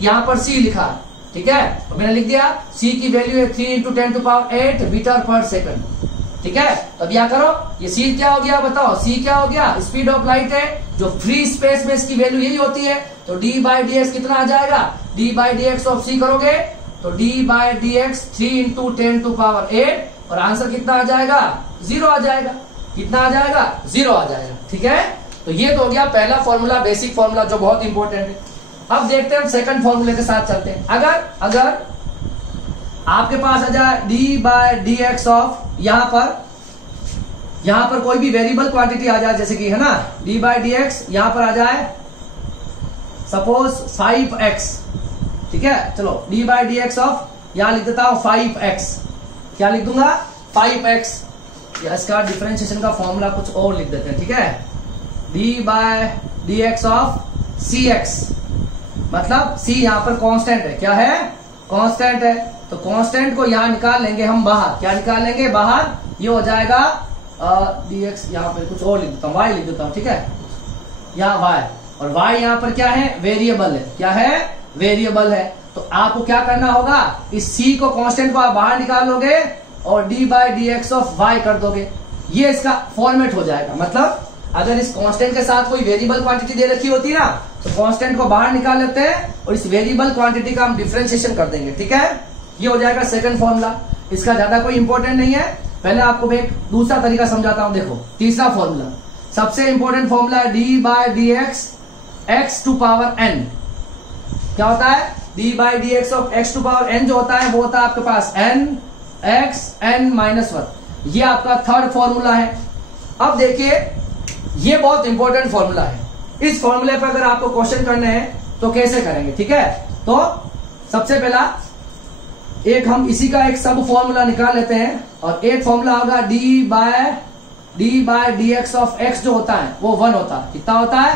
यहां पर सी लिखा है, ठीक है, तो मैंने लिख दिया सी की वैल्यू है 3 × 10⁸ मीटर पर सेकंड, ठीक है। तो अब क्या करो, ये सी क्या हो गया बताओ? सी क्या हो गया? स्पीड ऑफ लाइट है, जो फ्री स्पेस में इसकी वैल्यू यही होती है। तो डी बाय डी एक्स कितना आ जाएगा? D by D x of C करोगे तो डी बाय डी एक्स 3 × 10⁸, और आंसर कितना आ जाएगा? 0 आ जाएगा। कितना आ जाएगा? 0 आ जाएगा, ठीक है। तो ये तो हो गया पहला फॉर्मूला, बेसिक फॉर्मूला, जो बहुत इंपॉर्टेंट है। अब देखते हैं हम सेकंड फॉर्मूले के साथ चलते हैं। अगर आपके पास आ जाए D by D x of, यहां पर कोई भी वेरिएबल क्वांटिटी आ जाए, जैसे कि है ना डी बाय डी एक्स, यहां पर आ जाए सपोज 5x, ठीक है। चलो D by D x of, यहां लिख देता हूं 5x, क्या लिख दूंगा? 5x, या इसका डिफरेंशिएशन का फॉर्मूला कुछ और लिख देते हैं, ठीक है। D by D x of cx, मतलब c यहां पर कांस्टेंट है, क्या है? कांस्टेंट है। तो कांस्टेंट को यहां निकाल लेंगे हम बाहर, क्या निकाल लेंगे बाहर? ये हो जाएगा dx, यहां पर कुछ और लिख देता हूं, y लिख देता हूं, ठीक है, यहाँ y, और y यहां पर क्या है? वेरिएबल है। क्या है? वेरिएबल है। तो आपको क्या करना होगा? इस c को, कांस्टेंट को आप बाहर निकाल लोगे और D by D x of y कर दोगे, ये इसका फॉर्मेट हो जाएगा। मतलब अगर इस कांस्टेंट के साथ कोई वेरिएबल क्वांटिटी दे रखी होती है ना, तो कांस्टेंट को बाहर निकाल लेते हैं और इस वेरिएबल क्वांटिटी का हम डिफरेंशिएशन कर देंगे, ठीक है। ये हो जाएगा सेकंड फॉर्मूला। इसका ज्यादा कोई इंपॉर्टेंट नहीं है, पहले आपको मैं एक दूसरा तरीका समझाता हूं। देखो तीसरा फॉर्मूला, सबसे इंपॉर्टेंट फॉर्मूला है D by D X x⁴n। क्या होता है? D by D x of x⁴n जो होता है वो होता है आपके पास n x n-1। ये आपका थर्ड फॉर्मूला है। अब देखिए ये बहुत इंपॉर्टेंट फॉर्मूला है। इस फॉर्मूले पर अगर आपको क्वेश्चन करने हैं तो कैसे करेंगे, ठीक है। तो सबसे पहला एक हम इसी का एक सब फॉर्मूला निकाल लेते हैं, और एक फॉर्मूला होगा D by D x of x जो होता है वो 1 होता है। कितना होता है?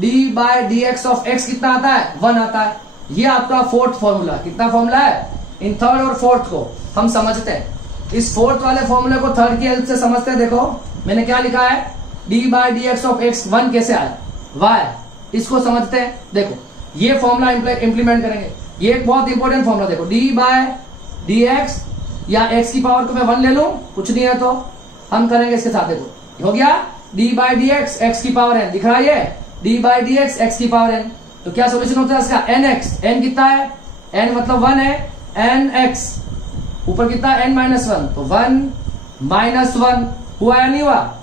D by D x of x कितना आता है? 1 आता है। ये आपका फोर्थ फॉर्मूला। कितना फॉर्मूला है? इन थर्ड और फोर्थ को हम समझते हैं। इस फोर्थ वाले फॉर्मूले को थर्ड की हेल्प से समझते हैं। देखो मैंने क्या लिखा है, D by D x of x 1 कैसे आया? y, इसको समझते हैं। देखो ये फॉर्मूला इंप्लीमेंट करेंगे, ये एक बहुत इंपॉर्टेंट फॉर्मूला। देखो डी बाय डी एक्स, या x की पावर को मैं 1 ले लूं, कुछ नहीं है तो हम करेंगे इसके साथ। देखो हो गया D by D X x की पावर n, दिख रहा है ये D by D X x की पावर n। तो क्या सोल्यूशन होता है इसका? nx, n कितना है? n मतलब 1 है, nx ऊपर कितना? n-1, तो 1 - 1 हुआ या नहीं हुआ?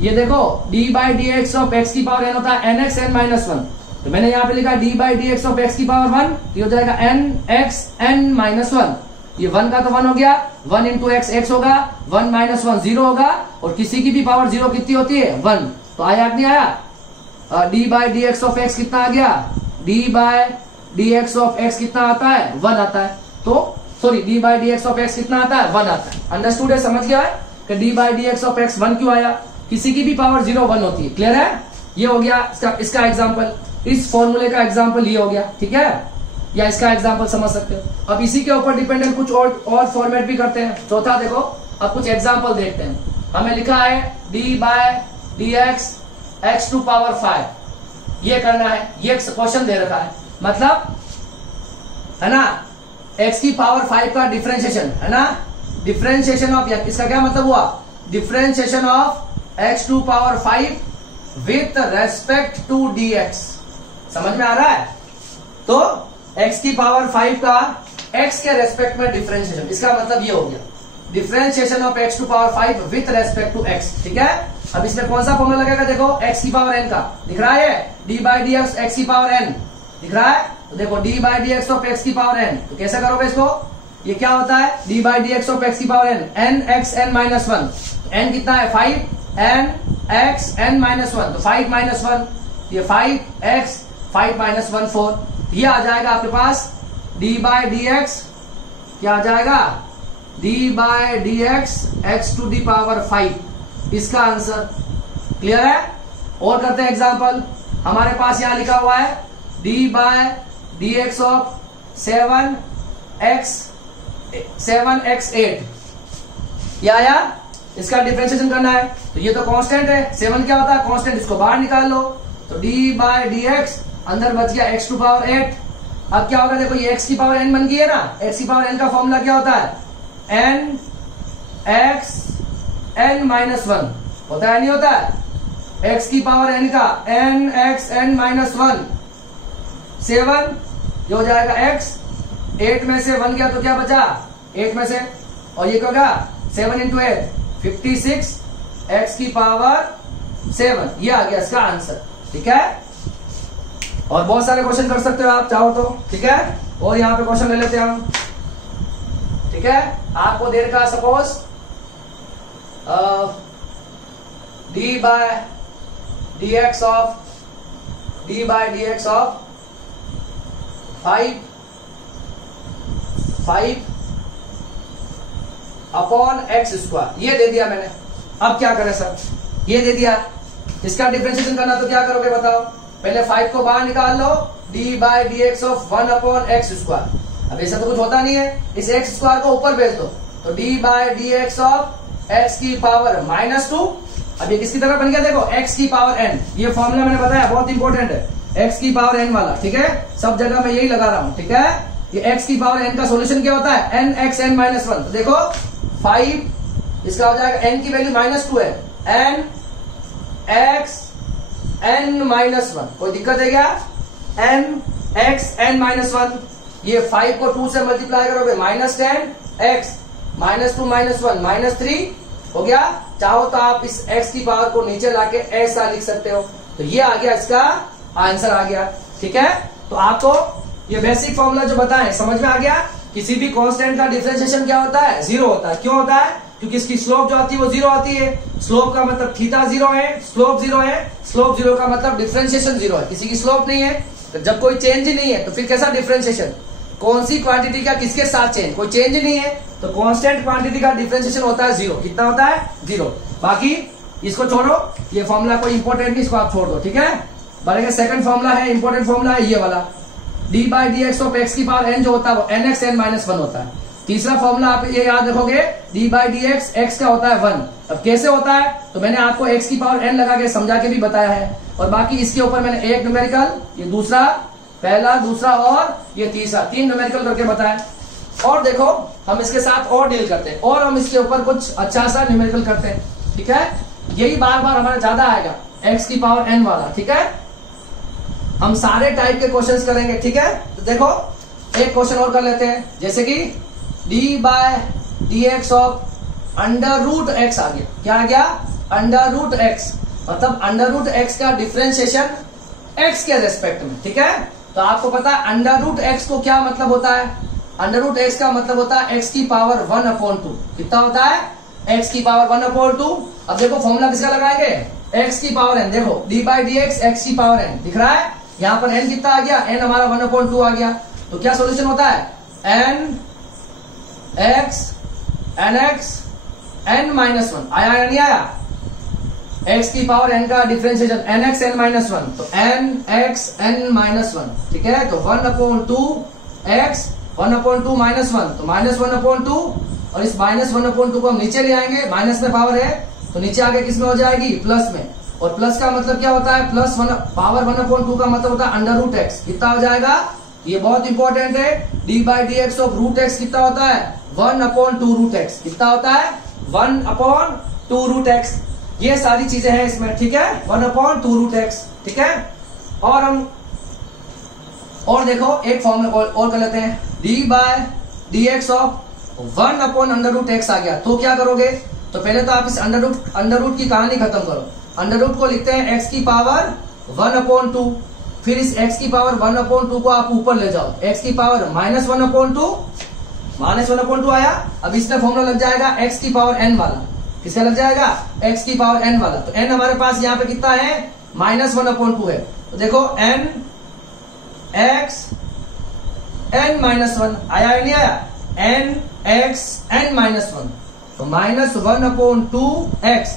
ये देखो d by D x of x की पावर n होता है nx n-1, तो मैंने यहाँ पे लिखा d by D x of x की पावर 1, ये हो जाएगा nx n-1। ये 1 का तो 1 हो गया, 1 इंटू एक्स एक्स होगा, 1 - 1 0 होगा, और किसी की भी पावर 0 कितनी होती है? 1। तो आया कि नहीं आया? d by D x of x कितना आ गया? d by D x of x कितना आता है? 1 आता है। तो sorry d by D x of x कितना आता है? 1 आता है। अंडरस्टूड है? समझ गया है कि d by D x of x 1 क्यों आया? किसी की भी पावर 0 1 होती है। क्लियर है? ये हो गया इसका एग्जाम्पल, इस फॉर्मूले का एग्जाम्पल ये हो गया, ठीक है, या इसका एग्जाम्पल समझ सकते हो। अब इसी के ऊपर डिपेंडेंट कुछ और फॉर्मेट भी करते हैं। चौथा देखो, अब कुछ एग्जाम्पल देखते हैं। हमें लिखा है d by D X x to power 5, ये करना है। ये क्वेश्चन दे रखा है, मतलब है ना x की पावर 5 का डिफरेंशिएशन है ना, डिफरेंशिएशन ऑफ, इसका क्या मतलब हुआ? Differentiation of x to power 5 with respect to dx। समझ में आ रहा है? तो x की पावर 5 का x के रेस्पेक्ट में डिफरेंशिएशन, इसका मतलब ये हो गया differentiation of x to power 5 with respect to x, ठीक है। अब इसमें कौन सा फॉर्मूला लगेगा, देखो x की पावर n का दिख रहा है, d by D x x की पावर n दिख रहा है। तो देखो d by D x of x की पावर n, तो कैसे करोगे इसको, ये क्या होता है d by D x of x की power n, n x n minus 1, n कितना है 5 n x n माइनस 1, तो 5 माइनस 1 ये 5x 5 माइनस 1 4, ये आ जाएगा आपके पास d बाई डी एक्स, क्या आ जाएगा d by D x X to the power 5, इसका आंसर क्लियर है। और करते हैं एग्जांपल, हमारे पास यहां लिखा हुआ है d by D x of 7x8, ये आया, इसका डिफरेंशिएशन करना है, तो ये तो कांस्टेंट है, 7 क्या होता है कांस्टेंट, इसको बाहर निकाल लो, तो d बाय डी एक्स अंदर बच गया x टू पावर 8। अब क्या होगा, देखो ये x की पावर n बन गई है ना, x की पावर n का फॉर्मूला क्या होता है n x n माइनस 1 होता है, नहीं होता है, x की पावर n का n x n माइनस 1 7, जो हो जाएगा x, 8 में से 1 गया तो क्या बचा 8 में से, और ये क्या होगा 7 इंटू 8 56 x की पावर 7, ये आ गया इसका आंसर। ठीक है, और बहुत सारे क्वेश्चन कर सकते हो आप चाहो तो, ठीक है। और यहाँ पे क्वेश्चन ले लेते हैं हम, ठीक है। आपको दे रखा suppose d by D x of 5 upon X square, ये दे दिया मैंने। अब क्या करें सर, ये दे दिया, इसका डिफरेंशिएशन करना तो क्या करोगे बताओ, पहले 5 को बाहर निकाल लो, d by D x of 1 upon X square. अब ऐसा तो कुछ होता नहीं है, इस एक्स स्क्वायर को ऊपर भेज दो, तो d by D x of x की पावर -2। अब ये किसकी तरह बन गया, देखो x की पावर n, ये फॉर्मूला मैंने बताया बहुत इंपॉर्टेंट है, x की पावर n वाला, ठीक है, सब जगह मैं यही लगा रहा हूं, ठीक है। ये x की पावर n का सॉल्यूशन क्या होता है n x n माइनस 1, तो देखो 5, इसका हो जाएगा n की वैल्यू -2 है, n x n माइनस 1, कोई दिक्कत है क्या, n x n माइनस 1, ये 5 को 2 से मल्टीप्लाई करोगे -10 x -2 -1 -3 हो गया। चाहो तो आप इस x की पावर को नीचे लाके ऐसा लिख सकते हो, तो ये आ गया इसका आंसर आ गया, ठीक है। तो आपको ये बेसिक फॉर्मूला जो बताएं समझ में आ गया। किसी भी कांस्टेंट का डिफरेंशिएशन क्या होता है, 0 होता है। क्यों होता है, क्योंकि इसकी स्लोप जो आती है वो 0 आती है। स्लोप का मतलब थीटा 0 है, स्लोप 0 है, स्लोप 0 का मतलब डिफरेंशिएशन 0 है। किसी की स्लोप नहीं है, तो जब कोई चेंज ही नहीं है तो फिर कैसा डिफरेंशिएशन, कौन सी क्वांटिटी का किसके साथ चेंज, कोई चेंज ही नहीं है, तो कांस्टेंट क्वांटिटी का डिफरेंशिएशन होता है 0। कितना होता है 0। बाकी इसको छोड़ो, ये फॉर्मूला कोई इंपॉर्टेंट नहीं, इसको आप छोड़ दो, ठीक है। बढ़ेगा सेकंड फॉर्मूला है, इंपॉर्टेंट फॉर्मूला है ये वाला, d by D x of x की पावर n जो होता है वो n x n माइनस 1 होता है। तीसरा फॉर्मूला आप ये याद रखोगे, d by D x x का होता है 1। अब कैसे होता है, तो मैंने आपको x की पावर n लगा के समझा के भी बताया है, और बाकी इसके ऊपर मैंने एक न्यूमेरिकल, ये दूसरा, पहला, दूसरा और ये तीसरा, 3 न्यूमेरिकल करके बताया। और देखो हम इसके साथ और डील करते हैं, और हम इसके ऊपर कुछ अच्छा सा न्यूमेरिकल करते हैं, ठीक है। यही बार बार हमारा ज्यादा आएगा, x की पावर n वाला, ठीक है। हम सारे टाइप के क्वेश्चंस करेंगे, ठीक है। तो देखो एक क्वेश्चन और कर लेते हैं, जैसे कि d by D x of under root x आ गया। क्या आ गया, अंडर रूट एक्स, मतलब अंडर रूट एक्स का डिफरेंशिएशन x के रेस्पेक्ट में, ठीक है। तो आपको पता है अंडर रूट एक्स को क्या मतलब होता है, अंडर रूट एक्स का मतलब होता है x की पावर 1/2। कितना होता है, x की पावर 1/2। अब देखो फॉर्मूला किसका लगाएंगे, x की पावर n, देखो d by D x x की पावर n दिख रहा है, यहाँ पर n कितना आ गया, n हमारा 1/2 आ गया। तो क्या सॉल्यूशन होता है n x n x n minus 1, आया या नहीं आया, x की पावर n का differentiation n x n minus 1, तो n x n माइनस 1, ठीक है। तो 1/2 x 1/2 माइनस 1, तो -1/2, और इस -1/2 को हम नीचे ले आएंगे, माइनस में पावर है तो नीचे आगे किस में हो जाएगी, प्लस में। और प्लस का मतलब क्या होता है, प्लस पावर 1/2 का मतलब होता है अंडर रूट एक्स। कितना हो जाएगा, ये बहुत इंपॉर्टेंट है, d by D x of root X कितना होता है 1/2 रूट एक्स। कितना होता है 1/2 रूट एक्स। ये सारी चीजें हैं इसमें, ठीक है, 1/2 रूट एक्स, ठीक है। और हम और देखो एक फॉर्मूला और कर लेते हैं, d by D x of 1/√x आ गया, तो क्या करोगे, तो पहले तो आप इस अंडर रूट की कहानी खत्म करो। अंडर रूट को लिखते हैं x की पावर 1/2, फिर इस x की पावर 1/2 को आप ऊपर ले जाओ, x की पावर -1/2 आया। अब इसमें फॉर्मूला लग जाएगा x की पावर n वाला। किसका लग जाएगा? x की पावर n वाला। तो n हमारे पास यहाँ पे कितना है? -1/2 है। तो देखो n x n -1 आया या नहीं आया? n x n -1, तो -1/2x।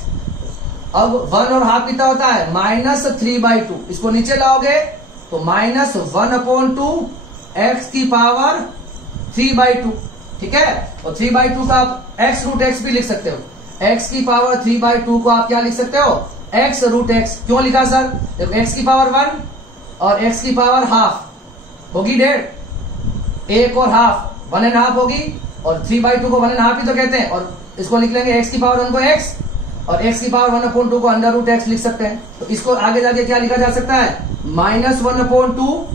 अब 1 और हाफ कितना होता है? -3/2। इसको नीचे लाओगे तो -1/2 x की पावर 3/2, ठीक है। और 3/2 का आप x√x भी लिख सकते हो। x की पावर 3/2 को आप क्या लिख सकते हो? x√x। क्यों लिखा सर? देखो x की पावर 1 और x की पावर हाफ होगी 1.5, 1 और हाफ 1.5 होगी, और 3/2 को 1.5 ही तो कहते हैं। और इसको लिख लेंगे x की पावर 1 को x, और x की पावर 1/2 को √x लिख सकते हैं। तो इसको आगे जाके क्या लिखा जा सकता है? -1/2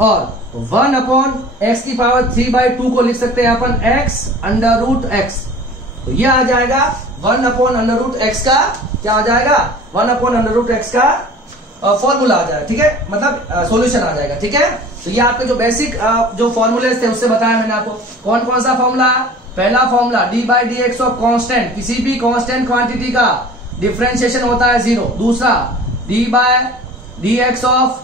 और 1/x की पावर 3/2 को लिख सकते हैं अपन x√x। तो ये आ जाएगा 1/√x का क्या आ जाएगा? 1/√x का फॉर्मूला आ जाएगा, ठीक है, मतलब सॉल्यूशन आ जाएगा, ठीक है। तो ये आपके जो बेसिक जो फॉर्मूले थे उससे बताया मैंने आपको। कौन कौन सा फॉर्मूला? पहला फॉर्मूला d/dx ऑफ कांस्टेंट, किसी भी कांस्टेंट क्वांटिटी का डिफरेंशिएशन होता है 0। दूसरा d/dx ऑफ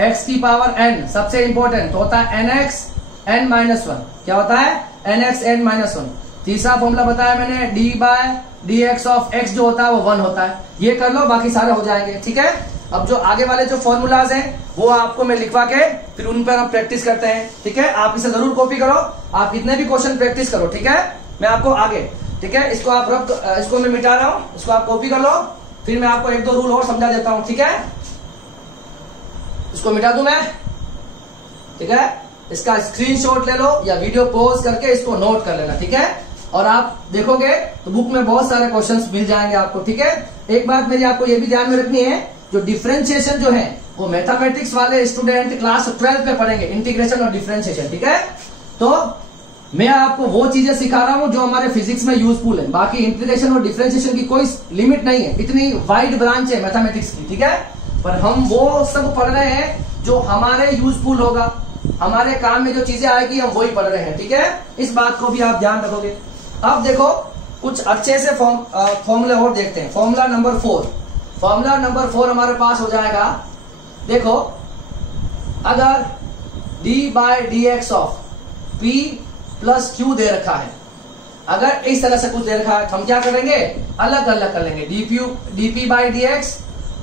x की पावर n, सबसे इंपॉर्टेंट तो होता है nx n-1। क्या होता है? nx n-1। तीसरा फॉर्मूला बताया मैंने d/dx ऑफ x जो होता है वो 1 होता है। ये कर लो, बाकी सारे हो जाएंगे, ठीक है। अब जो आगे वाले जो फॉर्मूलाज हैं वो आपको मैं लिखवा के फिर उन पर हम प्रैक्टिस करते हैं, ठीक है। आप इसे जरूर कॉपी करो, आप कितने भी क्वेश्चन प्रैक्टिस करो, ठीक है। मैं आपको आगे, ठीक है, इसको आप इसको मैं मिटा रहा हूं, इसको आप कॉपी कर लो, फिर मैं आपको 1-2 रूल और समझा देता हूं, ठीक है। इसको मिटा दूं मैं, ठीक है। इसका स्क्रीनशॉट ले लो या वीडियो पॉज करके इसको नोट कर लेना, ठीक है। और आप देखोगे तो बुक में बहुत सारे क्वेश्चंस मिल जाएंगे आपको, ठीक है। एक बात मेरी आपको ये भी ध्यान में रखनी है, जो डिफरेंशिएशन जो है वो मैथमेटिक्स वाले स्टूडेंट क्लास 12 में पढ़ेंगे, इंटीग्रेशन और डिफरेंशिएशन, ठीक है। तो मैं आपको वो चीजें सिखा रहा हूं जो हमारे फिजिक्स में यूजफुल है। बाकी इंटीग्रेशन और डिफरेंशिएशन की कोई लिमिट नहीं है, इतनी वाइड ब्रांच है मैथमेटिक्स की, ठीक है। पर हम वो सब पढ़ रहे हैं जो हमारे यूजफुल होगा, हमारे काम में जो चीजें आएगी हम वही पढ़ रहे हैं, ठीक है। इस बात को भी आप ध्यान रखोगे। अब देखो कुछ अच्छे से फॉर्मूले और देखते हैं। फॉर्मूला नंबर 4, फॉर्मूला नंबर 4 हमारे पास हो जाएगा। देखो अगर d/dx ऑफ p + q दे रखा है, अगर इस तरह से कुछ दे रखा है तो हम क्या करेंगे? अलग अलग कर लेंगे, dp/dx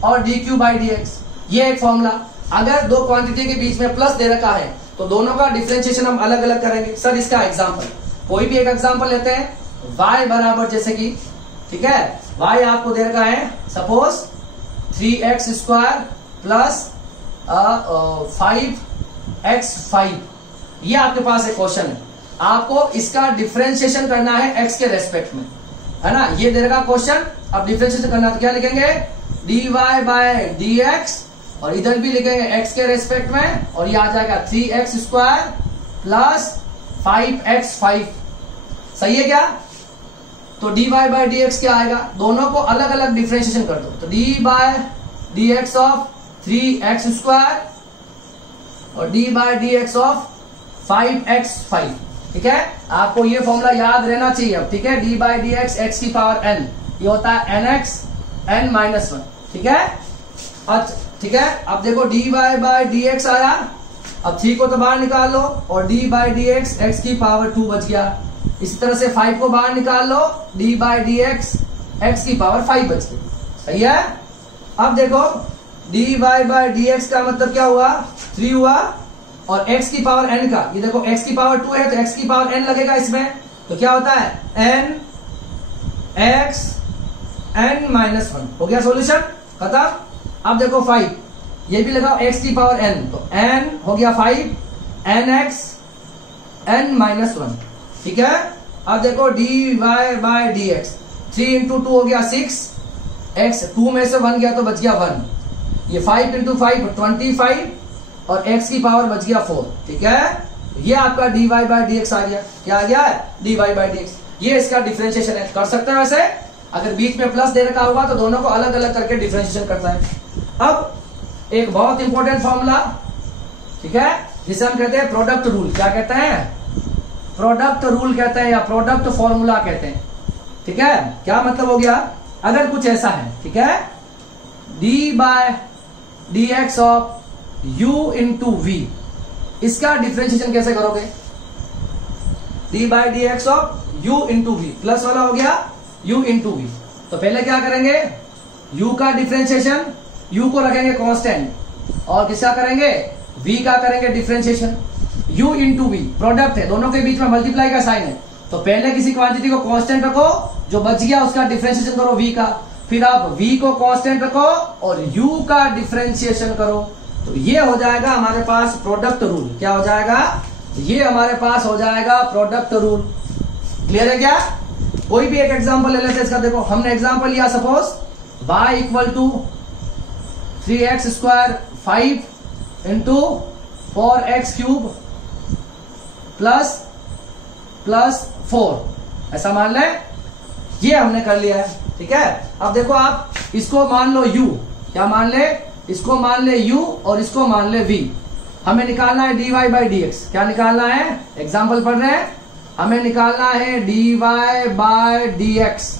और dq/dx। ये एक फॉर्मूला। अगर दो क्वांटिटी के बीच में प्लस दे रखा है तो दोनों का डिफरेंशिएशन हम अलग अलग करेंगे। सर इसका एग्जांपल, कोई भी एक एग्जांपल लेते हैं। y बराबर जैसे कि, ठीक है, y आपको दे रखा है सपोज 3x² + 5x5। ये आपके पास एक क्वेश्चन है, आपको इसका डिफरेंशिएशन करना है x के रेस्पेक्ट में, है ना। ये दे रखा क्वेश्चन, अब डिफरेंशिएशन करना है तो क्या लिखेंगे? dy/dx, और इधर भी लिखेंगे x के रेस्पेक्ट में, और ये आ जाएगा 3x² + 5x5। सही है क्या? तो dy/dx क्या आएगा? दोनों को अलग अलग डिफरेंशिएशन कर दो, तो d/dx ऑफ 3x² और d/dx ऑफ 5x5, ठीक है। आपको ये फॉर्मूला याद रहना चाहिए अब, ठीक है। d/dx x की पावर n, ये होता है nx n-1, ठीक है। अच्छा ठीक है, अब देखो dy/dx आया, अब 3 को तो बाहर निकाल लो और d/dx x की पावर 2 बच गया। इसी तरह से 5 को बाहर निकाल लो, d/dx x की पावर 5 बच गई। सही है। अब देखो dy/dx का मतलब क्या हुआ? 3 हुआ, और x की पावर n का, ये देखो x की पावर 2 है तो x की पावर n लगेगा इसमें, तो क्या होता है? n x n-1। हो गया सॉल्यूशन, खत्म। अब देखो 5, ये भी लगाओ x की पावर n, तो n हो गया 5 nx n-1, ठीक है। अब देखो dy/dx 3 × 2 हो गया 6, x 2 में से 1 गया तो बच गया 1, ये 5 × 5 25, और x की पावर बच गया 4, ठीक है। ये आपका dy/dx आ गया। क्या आ गया? dy/dx। ये इसका डिफरेंशिएशन है। कर सकते हैं वैसे, अगर बीच में प्लस दे रखा होगा तो दोनों को अलग अलग करके डिफरेंशिएशन करता है। अब एक बहुत इंपॉर्टेंट फॉर्मूला, ठीक है, जिसे हम कहते हैं प्रोडक्ट रूल। क्या कहते हैं? प्रोडक्ट रूल कहते हैं या प्रोडक्ट फॉर्मूला कहते हैं। ठीक है, क्या मतलब हो गया? अगर कुछ ऐसा है, ठीक है, D by D x of u into V, इसका डिफरेंशिएशन कैसे करोगे? D by D x of u into V, plus वाला हो गया u इंटू वी। तो पहले क्या करेंगे? u का डिफरेंशिएशन, u को रखेंगे कांस्टेंट, और किसका करेंगे? v का करेंगे differentiation. u into V product है, दोनों के बीच में मल्टीप्लाई का साइन है, तो पहले किसी क्वांटिटी को कांस्टेंट रखो, जो बच गया उसका डिफरेंशिएशन करो v का, फिर आप v को कांस्टेंट रखो और u का डिफरेंशिएशन करो। तो ये हो जाएगा हमारे पास प्रोडक्ट रूल। क्या हो जाएगा? ये हमारे पास हो जाएगा प्रोडक्ट रूल। क्लियर है क्या? कोई भी एक एग्जांपल ले लेते हैं इसका। देखो, हमने एग्जांपल लिया, suppose y equal to 3x square 5 into 4x cube plus 4, ऐसा मान लें। ये हमने कर लिया है, ठीक है। अब देखो, आप इसको मान लो u, क्या मान ले? इसको मान ले u और इसको मान ले v। हमें निकालना है dy बाई डी एक्स। क्या निकालना है? एग्जाम्पल पढ़ रहे हैं, हमें निकालना है dy बाय डी एक्स।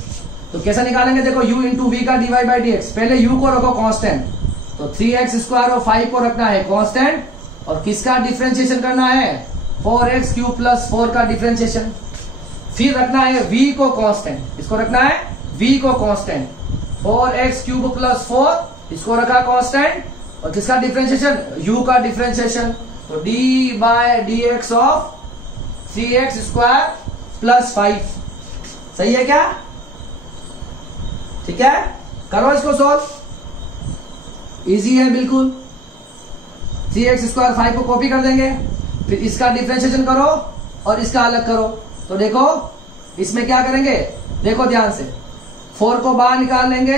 तो कैसे निकालेंगे? देखो, u इंटू वी का dy बाई डी एक्स। पहले u को रखो कांस्टेंट, तो 3x स्क्वायर और 5 को रखना है कांस्टेंट, और किसका डिफरेंशिएशन करना है? 4x क्यूब प्लस 4 का डिफरेंशिएशन। फिर रखना है v को कांस्टेंट, इसको रखना है v को कांस्टेंट, 4x क्यूब प्लस 4 इसको रखा कांस्टेंट, और किसका डिफरेंशिएशन? u का डिफरेंशिएशन। तो d by D x of 3x square plus 5। सही है क्या? ठीक है, करो इसको सॉल्व, इजी है बिल्कुल। 3x स्क्वायर 5 को कॉपी कर देंगे, फिर इसका डिफरेंशिएशन करो और इसका अलग करो। तो देखो, इसमें क्या करेंगे? देखो ध्यान से, 4 को बाहर निकाल लेंगे,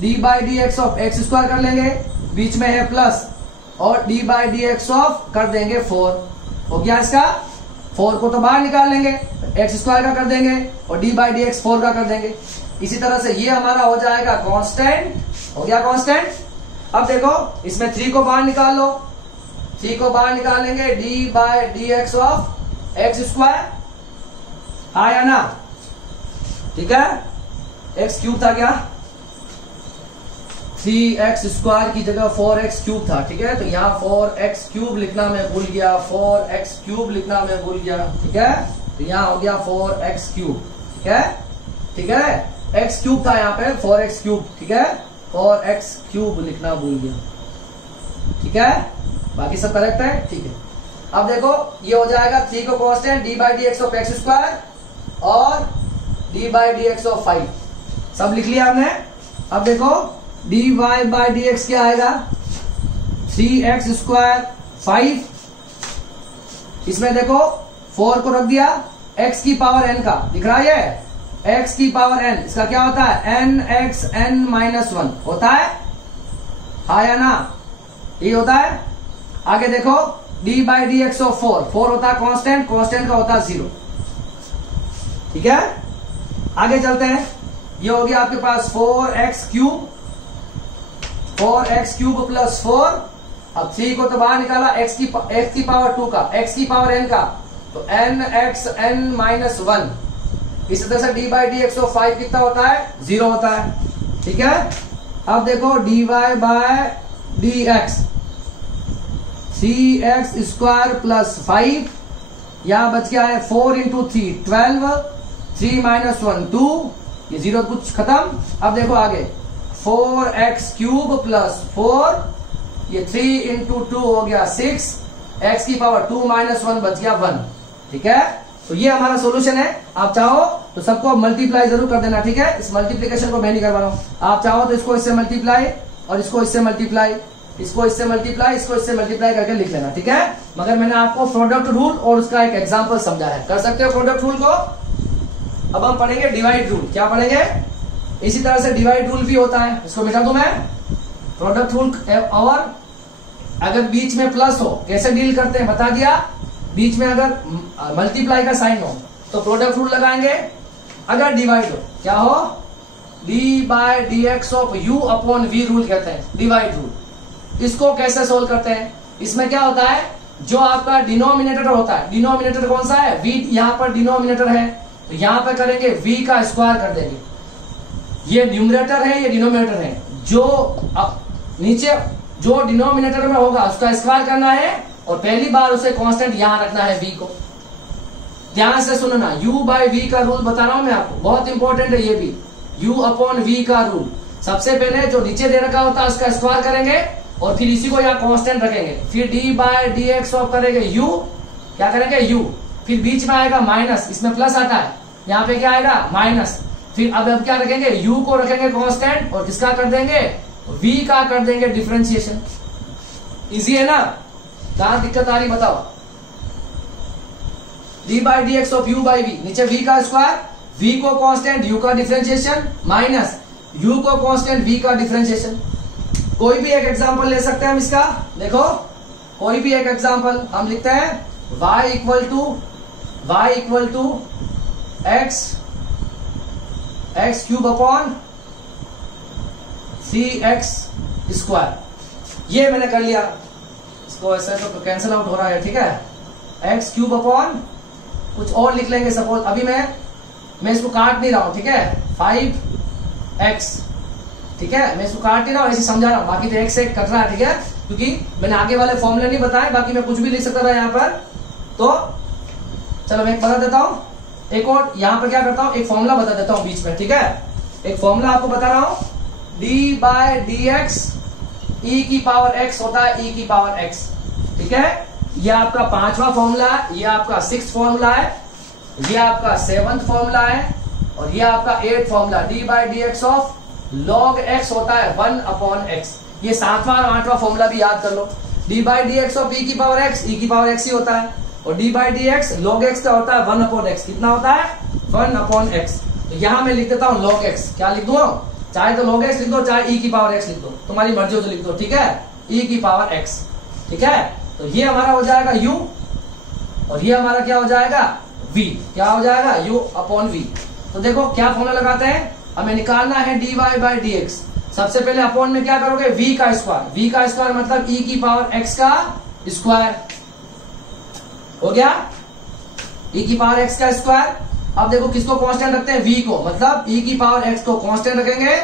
d by D x of x square कर लेंगे, बीच में है प्लस, और d by D x of कर देंगे 4। हो गया इसका। 4 को तो बाहर निकाल लेंगे, एक्स स्क्वायर का कर देंगे, और d बाई डी एक्स 4 का कर देंगे। इसी तरह से ये हमारा हो जाएगा कांस्टेंट। हो गया कांस्टेंट। अब देखो, इसमें 3 को बाहर निकाल लो, 3 को बाहर निकाल लेंगे, d by D x of x square, आया ना? ठीक है, एक्स क्यूब था क्या? 3x स्क्वायर की जगह 4x क्यूब था, ठीक है। तो यहाँ 4x क्यूब लिखना मैं भूल गया, 4x क्यूब लिखना मैं भूल गया, ठीक है। तो यहाँ हो गया 4x क्यूब, ठीक है, ठीक है। x क्यूब था यहाँ पे, 4x क्यूब, ठीक है, 4x क्यूब लिखना भूल गया, ठीक है। बाकी सब करेक्ट है, ठीक है। अब देखो, ये हो जाएगा 3 को constant, d by D x of x square और d by D x of 5, सब लिख लिया हमने। अब देखो, dy बाई डी एक्स क्या आएगा? 3x स्क्वायर 5, इसमें देखो 4 को रख दिया, x की पावर n का दिख रहा है, x की पावर n, इसका क्या होता है? nx n माइनस 1 होता है, हाँ या ना? ये होता है। आगे देखो, d by D x of 4 होता है कांस्टेंट, कांस्टेंट का होता है 0, ठीक है। आगे चलते हैं, ये हो गया आपके पास 4x cube, 4x cube plus 4। अब 3 को तो बाहर निकाला, x की पावर 2 का, x की पावर n का, तो nx n माइनस 1। इसी तरह से d by D x of 5 कितना होता है? 0 होता है, ठीक है। अब देखो, dy by D X 3x square plus 5, यहां बच गया है 4 इंटू 3 12, 3 माइनस 1 2, ये 0 कुछ खत्म। अब देखो आगे, 4x क्यूब प्लस 4, ये 3 इंटू 2 हो गया 6, x की पावर 2 माइनस 1 बच गया 1, ठीक है। तो ये हमारा सॉल्यूशन है। आप चाहो तो सबको मल्टीप्लाई जरूर कर देना, ठीक है। इस मल्टीप्लीकेशन को मैं नहीं करवा रहा हूं, आप चाहो तो इसको इससे मल्टीप्लाई, और इसको इससे मल्टीप्लाई, इसको इससे मल्टीप्लाई, इसको इससे मल्टीप्लाई करके लिख लेना, ठीक है। मगर मैंने आपको प्रोडक्ट रूल और उसका एक एग्जाम्पल समझा है, कर सकते हो प्रोडक्ट रूल को। अब हम पढ़ेंगे डिवाइड रूल। क्या पढ़ेंगे? इसी तरह से डिवाइड रूल भी होता है, इसको मिटा दूं मैं। प्रोडक्ट रूल, और अगर बीच में प्लस हो कैसे डील करते हैं बता दिया। बीच में अगर मल्टीप्लाई का साइन हो तो प्रोडक्ट रूल लगाएंगे, अगर डिवाइड हो, क्या हो, D by D x of U upon V rule कहते हैं, डिवाइड रूल। इसको कैसे सोल्व करते हैं, इसमें क्या होता है, जो आपका डिनोमिनेटर होता है, डिनोमिनेटर कौन सा है, वी, यहां पर डिनोमिनेटर है, तो यहां पर करेंगे वी का स्क्वायर कर देंगे। ये न्यूमरेटर है, ये डिनोमिनेटर है, जो नीचे जो डिनोमिनेटर में होगा उसका स्क्वायर करना है, और पहली बार उसे कांस्टेंट यहां रखना है वी को। ध्यान से सुनना, u बाय v का रूल बता रहा हूं मैं आपको, बहुत इंपॉर्टेंट है ये भी, u अपॉन v का रूल। सबसे पहले जो नीचे दे रखा होता है उसका स्क्वायर करेंगे, और फिर इसी को यहाँ कांस्टेंट रखेंगे, फिर d by D x of करेंगे u, क्या करेंगे u, फिर बीच में आएगा माइनस, इसमें प्लस आता है, यहाँ पे क्या आएगा माइनस, फिर अब क्या रखेंगे, u को रखेंगे कांस्टेंट, और किसका कर देंगे, v का कर देंगे डिफरेंशिएशन। इजी है ना, कहां दिक्कत आ रही बताओ। d by D x of U by V, नीचे v का स्क्वायर, v को कांस्टेंट, u का डिफरेंशिएशन, माइनस u को कांस्टेंट, v का डिफरेंशिएशन। कोई भी एक एग्जांपल ले सकते हैं हम इसका, देखो कोई भी एक एग्जांपल हम लिखते हैं, y equal to X cube upon 3x square. ये मैंने कर लिया, इसको ऐसे तो कैंसिल आउट हो रहा है, ठीक है, एक्स क्यूब अपॉन कुछ और लिख लेंगे, सपोज अभी मैं इसको काट नहीं रहा हूं, ठीक है, 5x, ठीक है, मैं इसको काट नहीं रहा हूं, ऐसे समझा रहा हूं, बाकी तो एक से एक कट रहा है, ठीक है, क्योंकि मैंने आगे वाले फॉर्मूले नहीं बताए, बाकी मैं कुछ भी लिख सकता था यहाँ पर। तो चलो मैं एक बता देता हूं, एक और यहाँ पर क्या करता हूं, एक फॉर्मूला बता देता हूं बीच में, ठीक है, एक फॉर्मूला आपको बता रहा हूं, D by D x e की पावर एक्स होता है ई की पावर एक्स, ठीक है, ये आपका 5वां फॉर्मूला है, ये आपका 6th फॉर्मूला है, ये आपका 7th फॉर्मूला है, और ये आपका 8th formula, D by D x of log x होता है 1 अपॉन एक्स। ये 7वां और 8वां फॉर्मूला भी याद कर लो, d by D x of e की पावर एक्स, ई की पावर एक्स ही होता है, और d by D x log x का होता है 1 अपॉन एक्स, कितना होता है 1 अपॉन एक्स। तो यहां मैं लिख देता हूं लॉग एक्स, क्या लिख दूं, चाहे तो log x लिख दो, चाहे e की पावर x लिख दो, तुम्हारी मर्जी हो तो लिख दो, ठीक है, e की पावर x, ठीक है। तो ये हमारा हो जाएगा u, और ये हमारा क्या हो जाएगा v, क्या हो जाएगा u अपॉन v। तो देखो क्या फॉर्मूला लगाते हैं, हमें निकालना है dy बाई डी एक्स। सबसे पहले अपॉन में क्या करोगे, v का स्क्वायर, v का स्क्वायर मतलब e की पावर x का स्क्वायर, हो गया, e की पावर x का स्क्वायर। अब देखो किसको कांस्टेंट रखते हैं, v को, मतलब e की पावर x को कांस्टेंट रखेंगे,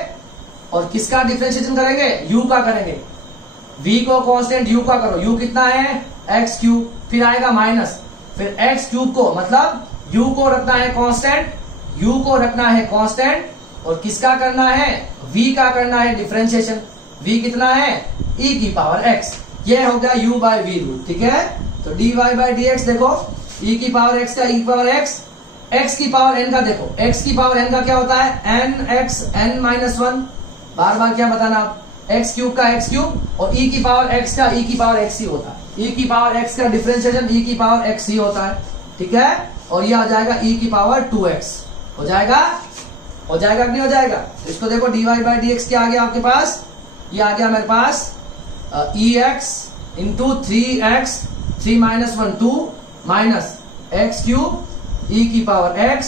और किसका डिफरेंशिएशन करेंगे, u का करेंगे, v को कांस्टेंट u का करो, u कितना है x क्यूब, फिर आएगा माइनस, फिर x क्यूब को मतलब u को रखना है कांस्टेंट, u को रखना है कांस्टेंट, और किसका करना है, v का करना है डिफरेंशिएशन, v कितना है e की पावर x। ये हो गया u बाय v रूल, ठीक है। तो dy बाई डी एक्स देखो, e की पावर x का e की पावर x, x की पावर n का देखो, x की पावर n का क्या होता है n x n माइनस 1, बार बार क्या बताना आप, x क्यूब का x क्यूब, और e की पावर x का e की पावर x ही होता है, e की पावर x का डिफरेंशिएशन e की पावर x ही होता है, ठीक है, और ये आ जाएगा e की पावर 2x, हो जाएगा कि नहीं हो जाएगा। तो इसको देखो dy बाई डी एक्स क्या आ गया आपके पास, ये आ गया मेरे पास ex into 3x 3 minus 1 2 minus x cube e की पावर x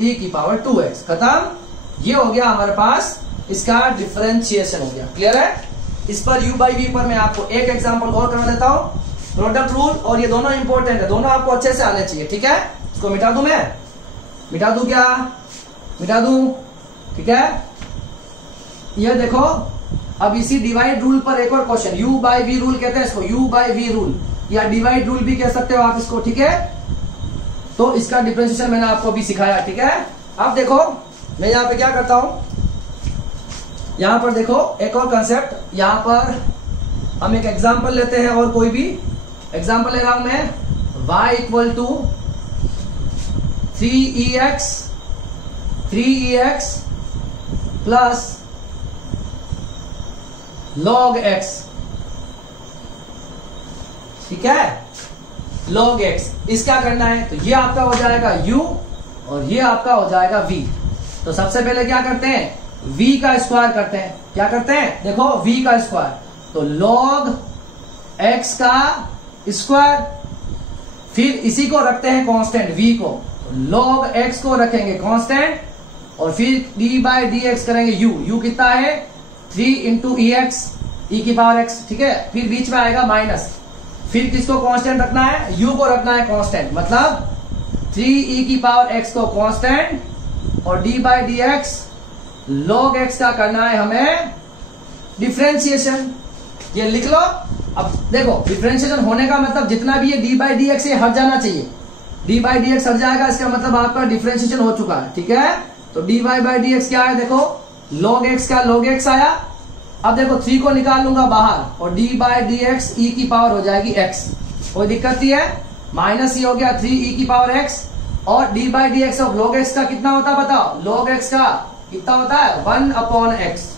e की पावर 2x, खत्म। ये हो गया हमारे पास, इसका डिफरेंशिएशन हो गया, क्लियर है। इस पर u बाई v पर मैं आपको एक एग्जांपल और करवा देता हूं, प्रोडक्ट रूल, और ये दोनों इंपॉर्टेंट है, दोनों आपको अच्छे से आने चाहिए, ठीक है। इसको मिटा दूं मैं, मिटा दूं क्या, मिटा दूं, ठीक है। ये देखो अब इसी डिवाइड रूल पर एक और question, u by v rule कहते हैं इसको, u बाई v रूल या डिवाइड रूल भी कह सकते हो आप इसको, ठीक है। तो इसका डिफरेंशिएशन मैंने आपको अभी सिखाया, ठीक है। अब देखो मैं यहाँ पे क्या करता हूं, यहाँ पर देखो एक और कंसेप्ट, यहाँ पर हम एक एग्जांपल लेते हैं, और कोई भी एग्जांपल ले रहा हूं मैं, y equal to 3ex plus log x, ठीक है, log x। इसका करना है, तो ये आपका हो जाएगा u, और ये आपका हो जाएगा v। तो सबसे पहले क्या करते हैं, v का स्क्वायर करते हैं, क्या करते हैं, देखो v का स्क्वायर, तो log x का स्क्वायर, फिर इसी को रखते हैं कांस्टेंट v को, तो log x को रखेंगे कांस्टेंट, और फिर डी बाई डी एक्स करेंगे यू कितना है 3 इंटू ई एक्स ई की पावर एक्स, ठीक है। फिर बीच में आएगा माइनस, फिर किसको कांस्टेंट रखना है, यू को रखना है कांस्टेंट, मतलब 3 ई की पावर एक्स को कांस्टेंट और d by D x log x का करना है हमें डिफरेंशिएशन। ये लिख लो। अब देखो डिफरेंशिएशन होने का मतलब जितना भी ये डी बाई डी एक्स हट जाना चाहिए, डी बाई डी एक्स हट जाएगा, इसका मतलब आपका डिफरेंशिएशन हो चुका है, ठीक है। तो D by by D x क्या है, देखो लॉग एक्स का लॉग एक्स आया। अब देखो 3 को निकाल लूंगा बाहर और d by D x e की पावर हो जाएगी एक्स, कोई दिक्कत नहीं है। माइनस ही हो गया 3 ई की पावर एक्स और d by D x of log x का कितना होता है बताओ, लॉग एक्स का कितना होता है 1 अपॉन एक्स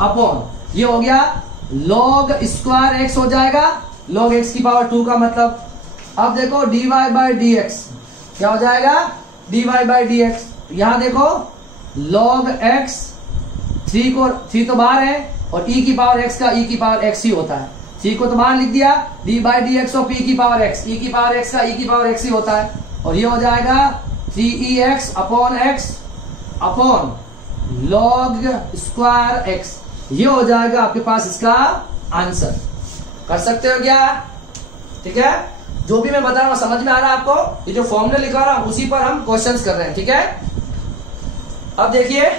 अपॉन ये हो गया लॉग स्क्वायर एक्स हो जाएगा, लॉग एक्स की पावर 2 का मतलब। अब देखो D Y by D x क्या हो जाएगा, D Y by D X, यहां देखो लॉग एक्स 3 तो बाहर है और e की पावर x का e की पावर x ही होता है, 3 को तो बाहर लिख दिया, D by D x of e की पावर x, e की पावर x का e की पावर x ही होता है और ये हो जाएगा 3ex upon x upon log square x। ये हो जाएगा आपके पास इसका आंसर। कर सकते हो क्या, ठीक है। जो भी मैं बता रहा हूं समझ में आ रहा है आपको, ये जो फॉर्मूला लिखा रहा हूं उसी पर हम क्वेश्चंस कर रहे हैं, ठीक है। अब देखिए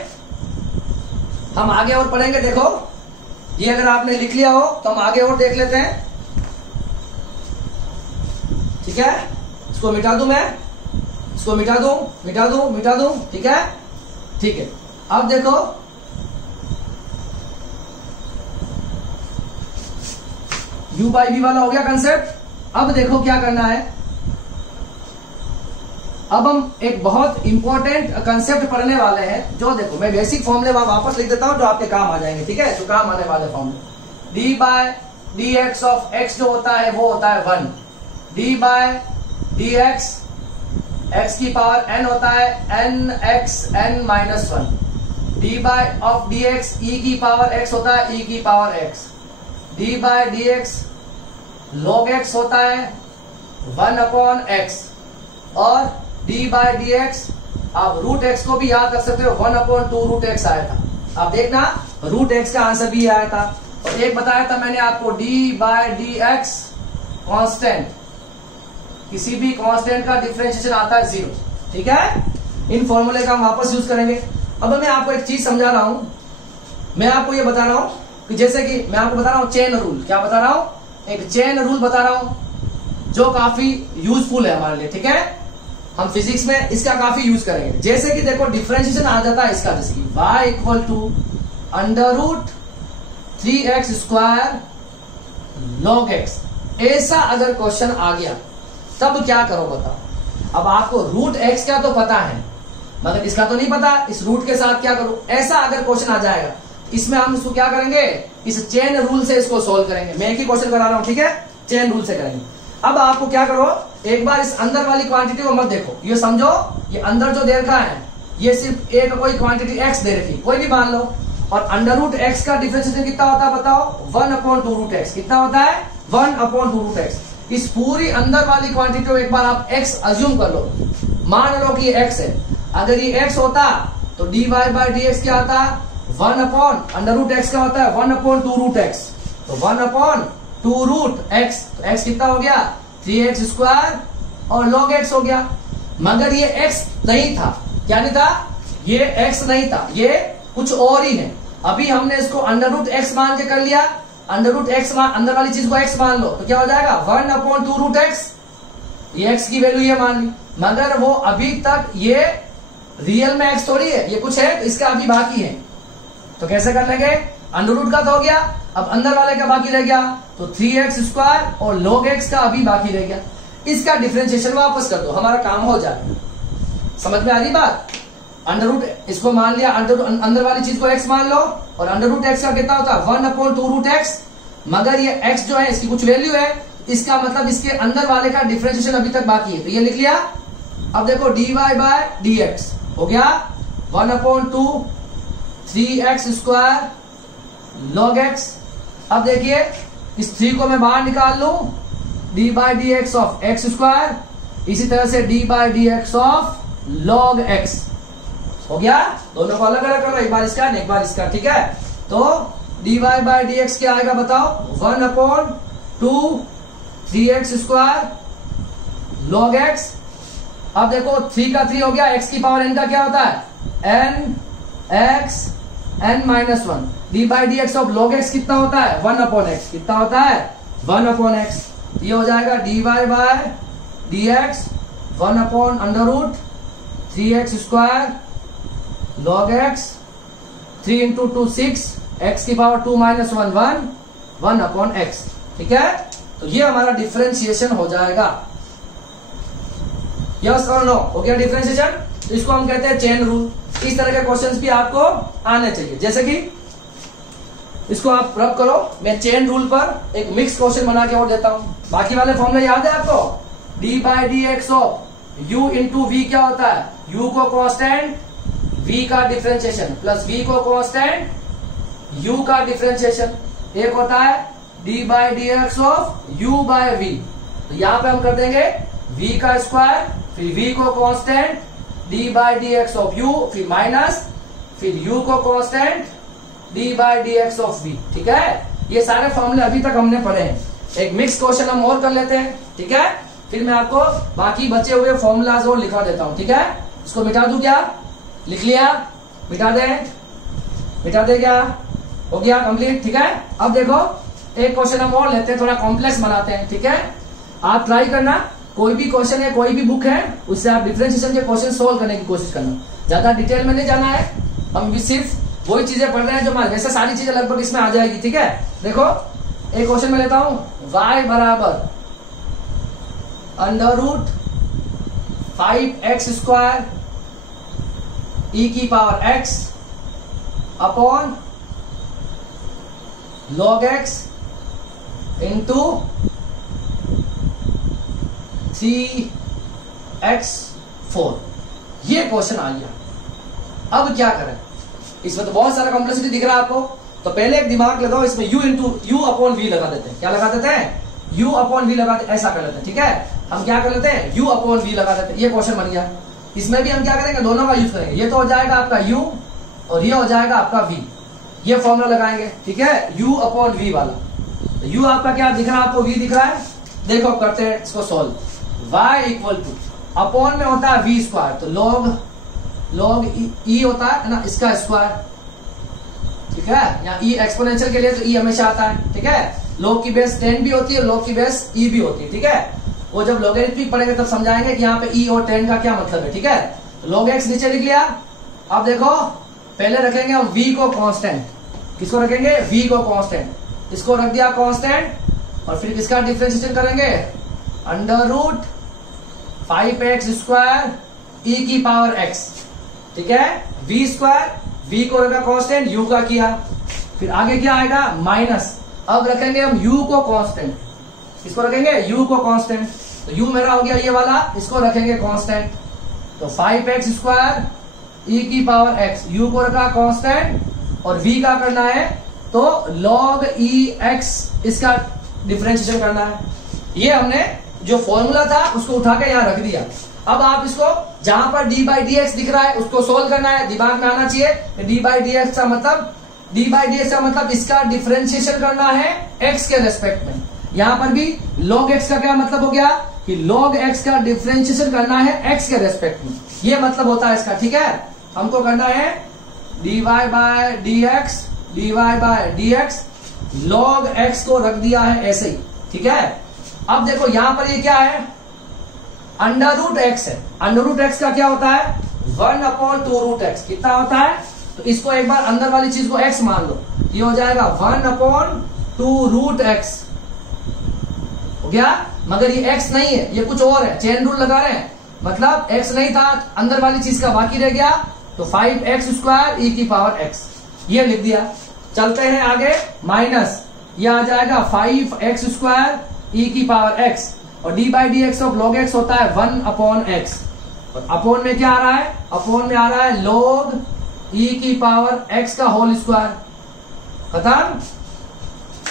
हम आगे और पढ़ेंगे। देखो ये अगर आपने लिख लिया हो तो हम आगे और देख लेते हैं, ठीक है। इसको मिटा दूं मैं, इसको मिटा दूं, ठीक है, ठीक है। अब देखो u बाई v वाला हो गया कंसेप्ट। अब देखो क्या करना है, अब हम एक बहुत इंपॉर्टेंट कंसेप्ट पढ़ने वाले हैं। जो देखो मैं बेसिक फॉर्मूले वापस लिख देता हूं जो आपके काम आ जाएंगे, ठीक है, जो काम आने वाले फॉर्मूले। D by D x of x जो होता है वो होता है 1, d by D x x की पावर n होता है n x n minus 1, d by of d x e की पावर x होता है e की power x, d by D x log x होता है 1 अपॉन x और डी बाई डी एक्स आप रूट एक्स को भी याद कर सकते हो, 1 अपॉन 2 रूट एक्स आया था। अब देखना रूट एक्स का आंसर भी आया था और एक बताया था मैंने आपको D by D x constant, किसी भी कांस्टेंट का डिफरेंशिएशन आता है 0, ठीक है। इन फॉर्मूले का हम वापस यूज करेंगे। अब मैं आपको एक चीज समझा रहा हूं, मैं आपको ये बता रहा हूं कि जैसे कि मैं आपको बता रहा हूं चेन रूल, क्या बता रहा हूं, एक चेन रूल बता रहा हूं जो काफी यूजफुल है हमारे लिए, ठीक है। हम फिजिक्स में इसका काफी यूज करेंगे। जैसे कि देखो डिफरेंशिएशन आ जाता है इसका, जैसे कि y equal to under root 3x square log x, ऐसा अगर क्वेश्चन आ गया तब क्या करो बताओ। अब आपको रूट x का तो पता है मगर इसका तो नहीं पता, इस रूट के साथ क्या करूं। ऐसा अगर क्वेश्चन आ जाएगा इसमें हम इसको क्या करेंगे, इस चेन रूल से इसको सोल्व करेंगे। मैं एक ही क्वेश्चन करा रहा हूं, ठीक है, चेन रूल से करेंगे। अब आपको क्या करो, एक बार इस अंदर वाली क्वांटिटी को मत देखो, ये समझो ये अंदर जो दे रखा है ये सिर्फ एक कोई क्वांटिटी x दे रखी, कोई भी मान लो, और अंडर रूट x का डिफरेंशिएशन कितना होता है बताओ, 1 अपॉन 2 रूट x। कितना होता है 1 अपॉन 2 रूट x। इस पूरी अंदर वाली क्वांटिटी को एक बार आप x अज्यूम कर लो, मान लो कि ये x है। अगर ये x होता तो D Y by D x क्या आता है 1 अपॉन अंडर रूट x का होता है 1 अपॉन 2 रूट x, तो 1 अपॉन 2 रूट x, तो x कितना हो गया 3x स्क्वायर और log x हो गया। मगर ये x नहीं था, क्या नहीं था, ये x नहीं था, ये कुछ और ही है। अभी हमने इसको अंडर रूट x मान के कर लिया, अंडर रूट x मान, अंदर वाली चीज को x मान लो तो क्या हो जाएगा 1 अपॉन 2 रूट x, ये x की वैल्यू ये मान ली। मगर वो अभी तक ये रियल में x थोड़ी है, ये कुछ है तो इसका अभी बाकी है। तो कैसे कर लेंगे, अंडर रूट का तो हो गया, अब अंदर वाले का बाकी रह गया तो 3x स्क्वायर और log x का अभी बाकी रह गया। इसका डिफरेंशिएशन वापस कर दो, हमारा काम हो जाएगा। समझ में आ रही बात, अंडर रूट इसको मान लिया, अंदर वाली चीज को x मान लो और अंडर रूट x का कितना होता है 1 अपॉन 2 रूट x। मगर ये x जो है इसकी कुछ वैल्यू है, इसका मतलब इसके अंदर वाले का डिफरेंशिएशन अभी तक बाकी है, तो ये लिख लिया। अब देखो dy बाय dx हो गया 1 upon 2 3x square log x। अब देखिए इस 3 को मैं बाहर निकाल लूं, D by D x of x square, इसी तरह से D by D x of log x हो गया, दोनों को अलग अलग करो, एक बार इसका एक बार इसका, ठीक है। तो dy बाय डी एक्स क्या आएगा बताओ, 1/2 3x स्क्वायर log x। अब देखो 3 का 3 हो गया, x की पावर n का क्या होता है, n x n minus 1। D by D x of log x कितना होता है, 1/x। कितना होता है, 1/x। ये हो जाएगा dy by D X 1/√3x square log x, 3 into 2 6, x की पावर 2 माइनस 1 1/x, ठीक है। तो ये हमारा डिफरेंशिएशन हो जाएगा, यस और नो, हो गया डिफरेंशिएशन। तो इसको हम कहते हैं चेन रूल। इस तरह के क्वेश्चंस भी आपको आने चाहिए, जैसे कि इसको आप रब करो, मैं चेन रूल पर एक मिक्स क्वेश्चन बना के और देता हूं। बाकी वाले फॉर्मूले याद है आपको, D by D x of U into V क्या होता है, यू को कांस्टेंट, v का डिफरेंशिएशन प्लस v को कांस्टेंट, u का डिफरेंशिएशन। एक होता है d by D x of u by v। तो यहां पे हम कर देंगे v का स्क्वायर, फिर v को constant, d by D x of u, फिर माइनस, फिर u को constant, d by D x of v, ठीक है। ये सारे फॉर्मूले अभी तक हमने पढ़े हैं। एक मिक्स क्वेश्चन हम और कर लेते हैं, ठीक है। फिर मैं आपको बाकी बचे हुए फॉर्मूलाज और लिखवा देता हूं, ठीक है। इसको मिटा दूं क्या, लिख लिया, मिटा दे क्या, हो गया कंप्लीट, ठीक है। अब देखो एक क्वेश्चन हम और लेते हैं, थोड़ा कॉम्प्लेक्स बनाते हैं, ठीक है। आप ट्राई करना, कोई भी क्वेश्चन है, कोई भी बुक है, उससे आप डिफरेंशिएशन के क्वेश्चन सोल्व करने की कोशिश करना। ज्यादा डिटेल में नहीं जाना है, हम भी सिर्फ वही चीजें पढ़ रहे हैं जो मान, वैसे सारी चीजें लगभग इसमें आ जाएगी, ठीक है। देखो एक क्वेश्चन में लेता हूं, y बराबर √5x स्क्वायर e की power x upon log x into 3x4, ये क्वेश्चन आ गया। अब क्या करें, इसमें तो बहुत सारा कॉम्प्लेक्सिटी दिख रहा है आपको। तो पहले एक दिमाग लगाओ, इसमें u अपॉन v लगा देते हैं। क्या लगा देते हैं, u अपॉन v लगा देते, ऐसा कर लेते हैं, ठीक है। हम क्या कर लेते हैं, u अपॉन v लगा देते हैं, ये क्वेश्चन बन गया। इसमें भी हम क्या करेंगे, दोनों का यूज करेंगे। ये तो हो जाएगा आपका u और ये हो जाएगा आपका v, ये फॉर्मूला लगाएंगे, ठीक है, u अपॉन v वाला। तो u आपका क्या दिख रहा है, आपको v दिख रहा है। देखो करते हैं इसको solve, y equal two upon में होता है v स्क्वायर, तो log e होता है ना, इसका स्क्वायर, ठीक है। यहाँ e एक्सपोनेंशियल के लिए तो e हमेशा आता है, ठीक है। log की बेस 10 भी होती है, log की बेस e भी होती है, ठीक है। वो जब लॉगरिथमिक पढ़ेंगे तब समझाएंगे कि यहाँ पे e और 10 का क्या मतलब है, ठीक है। log x नीचे लिख लिया। अब देखो पहले रखेंगे हम v को कांस्टेंट, किसको रखेंगे, v को कांस्टेंट, इसको रख दिया कांस्टेंट, और फिर किसका डिफरेंशिएशन करेंगे, √5x स्क्वायर e की पावर x, ठीक है। v स्क्वायर, v को रखा कांस्टेंट, u का किया, फिर आगे क्या आएगा, माइनस। अब रखेंगे हम u को कांस्टेंट, इसको रखेंगे u को कांस्टेंट, तो u मेरा हो गया ये वाला, इसको रखेंगे कांस्टेंट। तो 5x स्क्वायर e की पावर x, u को रखा कांस्टेंट और v का करना है तो log ex, इसका डिफरेंशिएशन करना है। ये हमने जो फॉर्मूला था उसको उठा के यहाँ रख दिया। अब आप इसको जहां पर d बाई डी एक्स दिख रहा है उसको सोल्व करना है, दिमाग में आना चाहिए d बाई डी एक्स का मतलब इसका डिफरेंशिएशन करना है x के रेस्पेक्ट में। यहां पर भी log x का क्या मतलब हो गया कि log x का डिफरेंशिएशन करना है x के रेस्पेक्ट में, ये मतलब होता है इसका, ठीक है। हमको करना है dy by D x, log x को रख दिया है ऐसे ही, ठीक है। अब देखो यहां पर ये क्या है, √x है। √x का क्या होता है, 1/2√x, कितना होता है। तो इसको एक बार अंदर वाली चीज को x मान लो, ये हो जाएगा 1/2√x, हो गया। मगर ये x नहीं है, ये कुछ और है, चेन रूल लगा रहे हैं, मतलब x नहीं था, अंदर वाली चीज का बाकी रह गया, तो 5x स्क्वायर e की पावर x, ये लिख दिया। चलते हैं आगे, माइनस ये आ जाएगा 5x स्क्वायर e की पावर x, और d by D x of log x होता है 1/x, और अपॉन में क्या आ रहा है, अपॉन में आ रहा है log e की पावर x का होल स्क्वायर, खत्म।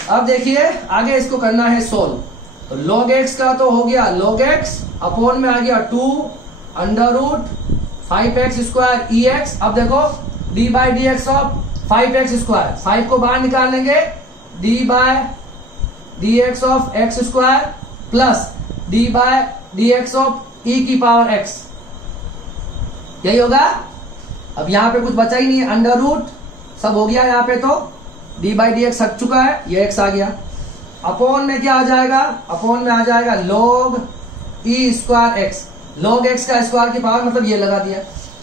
अब देखिए आगे इसको करना है सोल्व, तो log x का तो हो गया log x, अपॉन में आ गया 2 5x स्क्वायर EX। अब देखो d by D x of 5x square, 5 को बाहर निकाल लेंगे, d by D x of x square plus d by D x of e की पावर x, यही होगा। अब यहां पे कुछ बचा ही नहीं है, अंडर रूट सब हो गया यहाँ पे, तो डी बाई डी एक्स हट चुका है, ये x आ गया। अपॉन में क्या आ जाएगा, अपॉन में आ जाएगा log e square x, log x का स्क्वायर की पावर मतलब ये लगा दिया।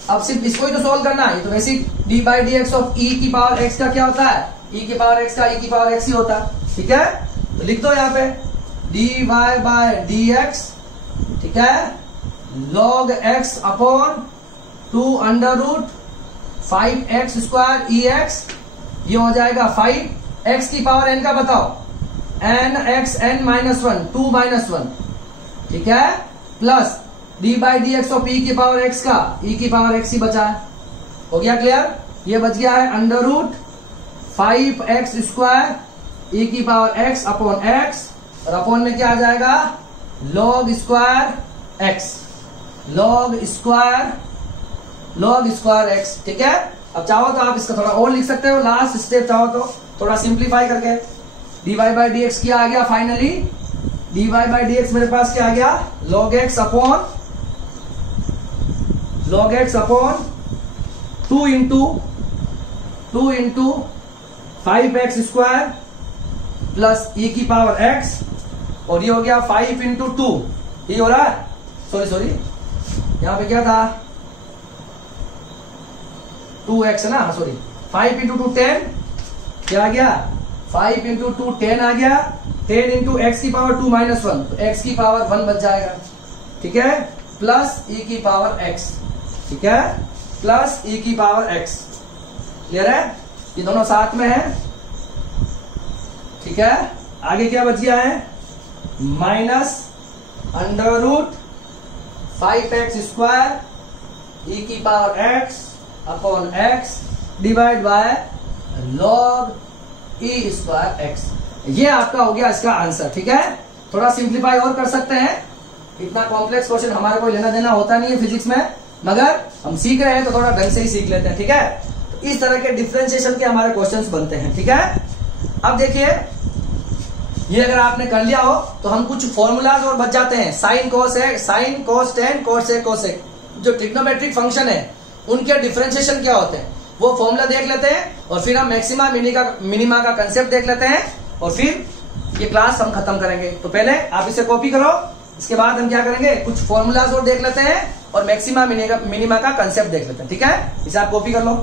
अब सिर्फ इसको ही तो सोल्व करना है, तो वैसे d by D x of e की पावर x का क्या होता है, e की पावर x का e की पावर x ही होता है, ठीक है। तो लिख दो यहाँ पे dy बाय dx, ठीक है, log x upon 2 under root 5x square EX, ये हो जाएगा 5x की पावर n का बताओ, n x n minus 1, 2 minus 1, ठीक है, plus d by D x of e की पावर x का e की पावर x ही बचा है। हो गया क्लियर, ये बच गया है under root 5x square e की पावर x अपॉन x, और अपॉन में क्या आ जाएगा log square x, log square x, ठीक है। अब चाहो तो आप इसका थोड़ा और लिख सकते हो, लास्ट स्टेप चाहो तो थोड़ा सिंप्लीफाई करके d Y by D x क्या आ गया, finally d Y by D x मेरे पास क्या आ गया, log x upon 2 into 5x square plus e की पावर x, और ये हो गया 5 इंटू 2, ये हो रहा है, सॉरी यहां पे क्या था 2x है ना, सॉरी 5 इंटू 2 10, क्या आ गया 5 इंटू 2 10 आ गया, 10 इंटू एक्स की पावर 2 माइनस 1, तो x की पावर 1 बच जाएगा, ठीक है, प्लस e की पावर x, ठीक है, प्लस e की पावर x, क्लियर है, ये दोनों साथ में है, ठीक है। आगे क्या बच गया है, minus under root 5x square e की power x upon x divide by log e square x, ये आपका हो गया इसका आंसर, ठीक है। थोड़ा सिंप्लीफाई और कर सकते हैं, इतना कॉम्प्लेक्स क्वेश्चन हमारे को लेना देना होता नहीं है फिजिक्स में, मगर हम सीख रहे हैं तो थोड़ा ढंग से ही सीख लेते हैं, ठीक है। तो इस तरह के डिफरेंशिएशन के हमारे क्वेश्चंस बनते हैं, ठीक है। अब देखिए ये अगर आपने कर लिया हो तो हम कुछ फॉर्मूलाज और बच जाते हैं, साइन कोस टेन कोसेक, जो ट्रिग्नोमेट्रिक फंक्शन है उनके डिफरेंशिएशन क्या होते हैं वो फॉर्मूला देख लेते हैं, और फिर हम मैक्सिमा मिनिमा का कंसेप्ट देख लेते हैं, और फिर ये क्लास हम खत्म करेंगे। तो पहले आप इसे कॉपी करो, इसके बाद हम क्या करेंगे, कुछ फॉर्मूलाज और देख लेते हैं और मैक्सिमा मिनिमा का कंसेप्ट देख लेते हैं, ठीक है। इसे आप कॉपी कर लो।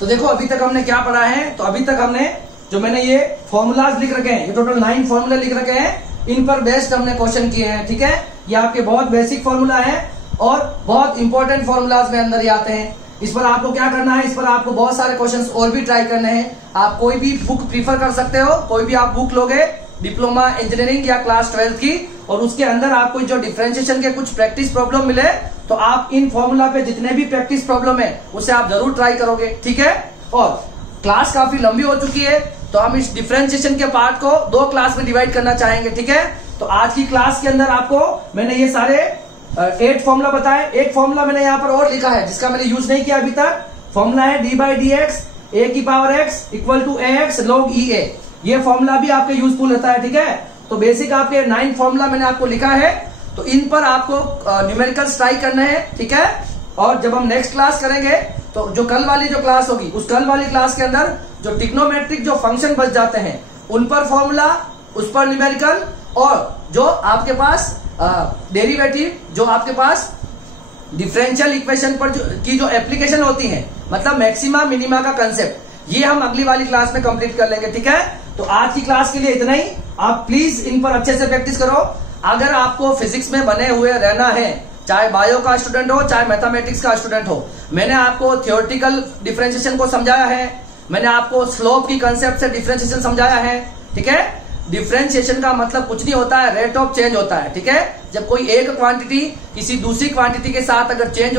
तो देखो अभी तक हमने क्या पढ़ा है, तो अभी तक हमने जो मैंने ये फॉर्मूलाज लिख रखे हैं, ये टोटल 9 फॉर्मूला लिख रखे हैं, इन पर बेस्ड हमने क्वेश्चन किए हैं, ठीक है। ये आपके बहुत बेसिक फॉर्मूला है और बहुत इंपॉर्टेंट फॉर्मूलाज में अंदर ही आते हैं। इस पर आपको क्या करना है, इस पर आपको बहुत सारे क्वेश्चंस और भी ट्राई करने हैं। आप कोई भी बुक प्रीफर कर सकते हो, कोई भी आप बुक लोगे डिप्लोमा इंजीनियरिंग या क्लास 12 की, और उसके अंदर आपको जो डिफरेंशिएशन के कुछ प्रैक्टिस प्रॉब्लम मिले तो आप इन फॉर्मूला पे जितने भी प्रैक्टिस प्रॉब्लम है उसे आप जरूर ट्राई करोगे, ठीक है। और क्लास काफी लंबी हो चुकी है तो हम इस डिफरेंशिएशन के पार्ट को 2 क्लास में डिवाइड करना चाहेंगे, ठीक है। तो आज की क्लास के अंदर आपको मैंने ये सारे 8 फॉर्मूला बताए। एक फॉर्मूला मैंने यहाँ पर और लिखा है जिसका मैंने यूज नहीं किया अभी तक, फॉर्मूला है d by D x a की power x equal to a x log e a, ये फॉर्मूला भी आपके यूजफुल होता है, ठीक है। तो बेसिक आपके 9 फॉर्मूला मैंने आपको लिखा है, तो इन पर आपको न्यूमेरिकल्स ट्राई करने हैं, ठीक है। और जब हम नेक्स्ट क्लास करेंगे तो जो कल वाली जो क्लास होगी उस कल वाली क्लास के अंदर जो ट्रिग्नोमेट्रिक जो फंक्शन बच जाते हैं उन पर फॉर्मूला, उस पर न्यूमेरिकल, और जो आपके पास डेरिवेटिव, जो आपके पास डिफरेंशियल इक्वेशन पर की जो एप्लीकेशन होती है, मतलब मैक्सिमा मिनिमा का कंसेप्ट, ये हम अगली वाली क्लास में कंप्लीट कर लेंगे, ठीक है। तो आज की क्लास के लिए इतना ही। आप प्लीज इन पर अच्छे से प्रैक्टिस करो। अगर आपको फिजिक्स में बने हुए रहना है, चाहे बायो का स्टूडेंट हो चाहे मैथमेटिक्स का स्टूडेंट हो, मैंने आपको थियोरेटिकल डिफरेंशिएशन को समझाया है, मैंने आपको स्लोप की कंसेप्ट से डिफरेंशिएशन समझाया है, ठीक है। डिफरेंशिएशन का मतलब कुछ नहीं होता है, रेट ऑफ चेंज होता है, ठीक है। जब कोई एक क्वांटिटी किसी दूसरी क्वांटिटी के साथ अगर चेंज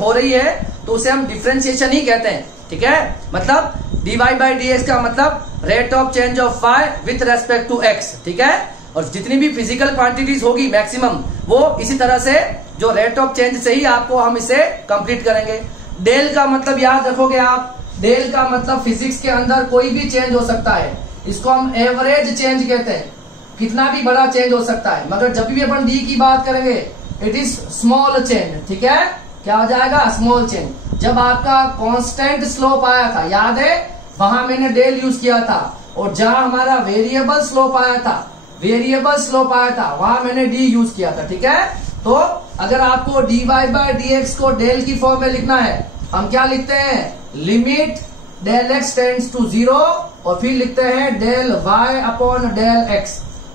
हो रही है तो उसे हम डिफरेंशिएशन ही कहते हैं, ठीक है। मतलब dy बाई डी एक्स का मतलब rate of change of y with respect to x, ठीक है। और जितनी भी फिजिकल क्वांटिटीज होगी मैक्सिमम वो इसी तरह से जो रेट ऑफ चेंज से ही आपको हम इसे कंप्लीट करेंगे। डेल का मतलब याद रखोगे आप, डेल का मतलब फिजिक्स के अंदर कोई भी चेंज हो सकता है, इसको हम एवरेज चेंज कहते हैं, कितना भी बड़ा चेंज हो सकता है, मगर जब भी अपन डी की बात करेंगे इट इज स्मॉल चेंज। ठीक है, क्या हो जाएगा, स्मॉल चेंज। जब आपका कांस्टेंट स्लोप आया था, याद है, वहां मैंने डेल यूज किया था, और जहां हमारा वेरिएबल स्लोप आया था, वहां मैंने डी यूज किया था। ठीक है, तो अगर आपको dy बाय dx को डेल की फॉर्म में लिखना है, हम क्या लिखते हैं, limit del x tends to 0, और फिर लिखते हैं del y upon del x।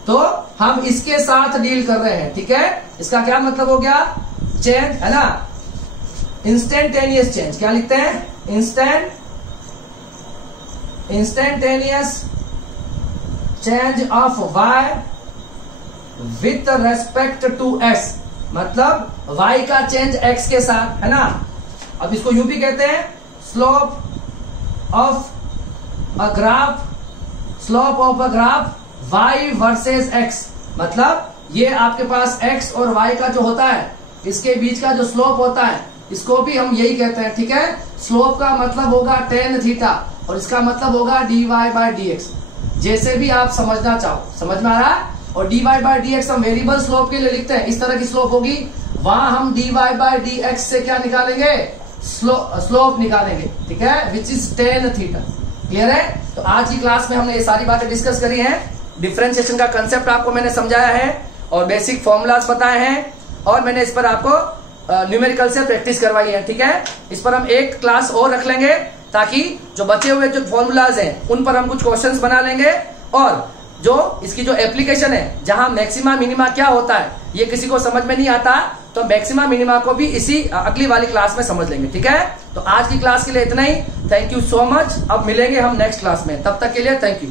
तो हम इसके साथ डील कर रहे हैं। ठीक है, इसका क्या मतलब हो गया, चेंज है ना, इंस्टेंटेनियस चेंज। क्या लिखते हैं, instantaneous change of y with respect to x, मतलब y का चेंज x के साथ, है ना। अब इसको यूं भी कहते हैं, slope of a graph y versus x, मतलब ये आपके पास x और y का जो होता है, इसके बीच का जो स्लोप होता है, इसको भी हम यही कहते हैं। ठीक है, स्लोप का मतलब होगा tan थीटा, और इसका मतलब होगा dy बाय dx, जैसे भी आप समझना चाहो, समझ में आ रहा है। और dy बाय dx हम वेरिएबल स्लोप के लिए लिखते हैं, इस तरह की स्लोप होगी, वहां हम dy बाय dx से क्या निकालेंगे, स्लोप निकालेंगे। ठीक है, which is tan theta. Clear है। तो आज की क्लास में हमने ये सारी बातें डिस्कस करी हैं, डिफरेंशिएशन का कंसेप्ट आपको मैंने समझाया है, और बेसिक फॉर्मूलाज बताए हैं, और मैंने इस पर आपको न्यूमेरिकल से प्रैक्टिस करवाई है। ठीक है, इस पर हम एक क्लास और रख लेंगे, ताकि जो बचे हुए जो फॉर्मूलाज हैं उन पर हम कुछ क्वेश्चंस बना लेंगे, और जो इसकी जो एप्लीकेशन है, जहां मैक्सिमा मिनिमा क्या होता है ये किसी को समझ में नहीं आता, तो मैक्सिमा मिनिमा को भी इसी अगली वाली क्लास में समझ लेंगे। ठीक है, तो आज की क्लास के लिए इतना ही। Thank you so much. अब मिलेंगे हम नेक्स्ट क्लास में, तब तक के लिए थैंक यू।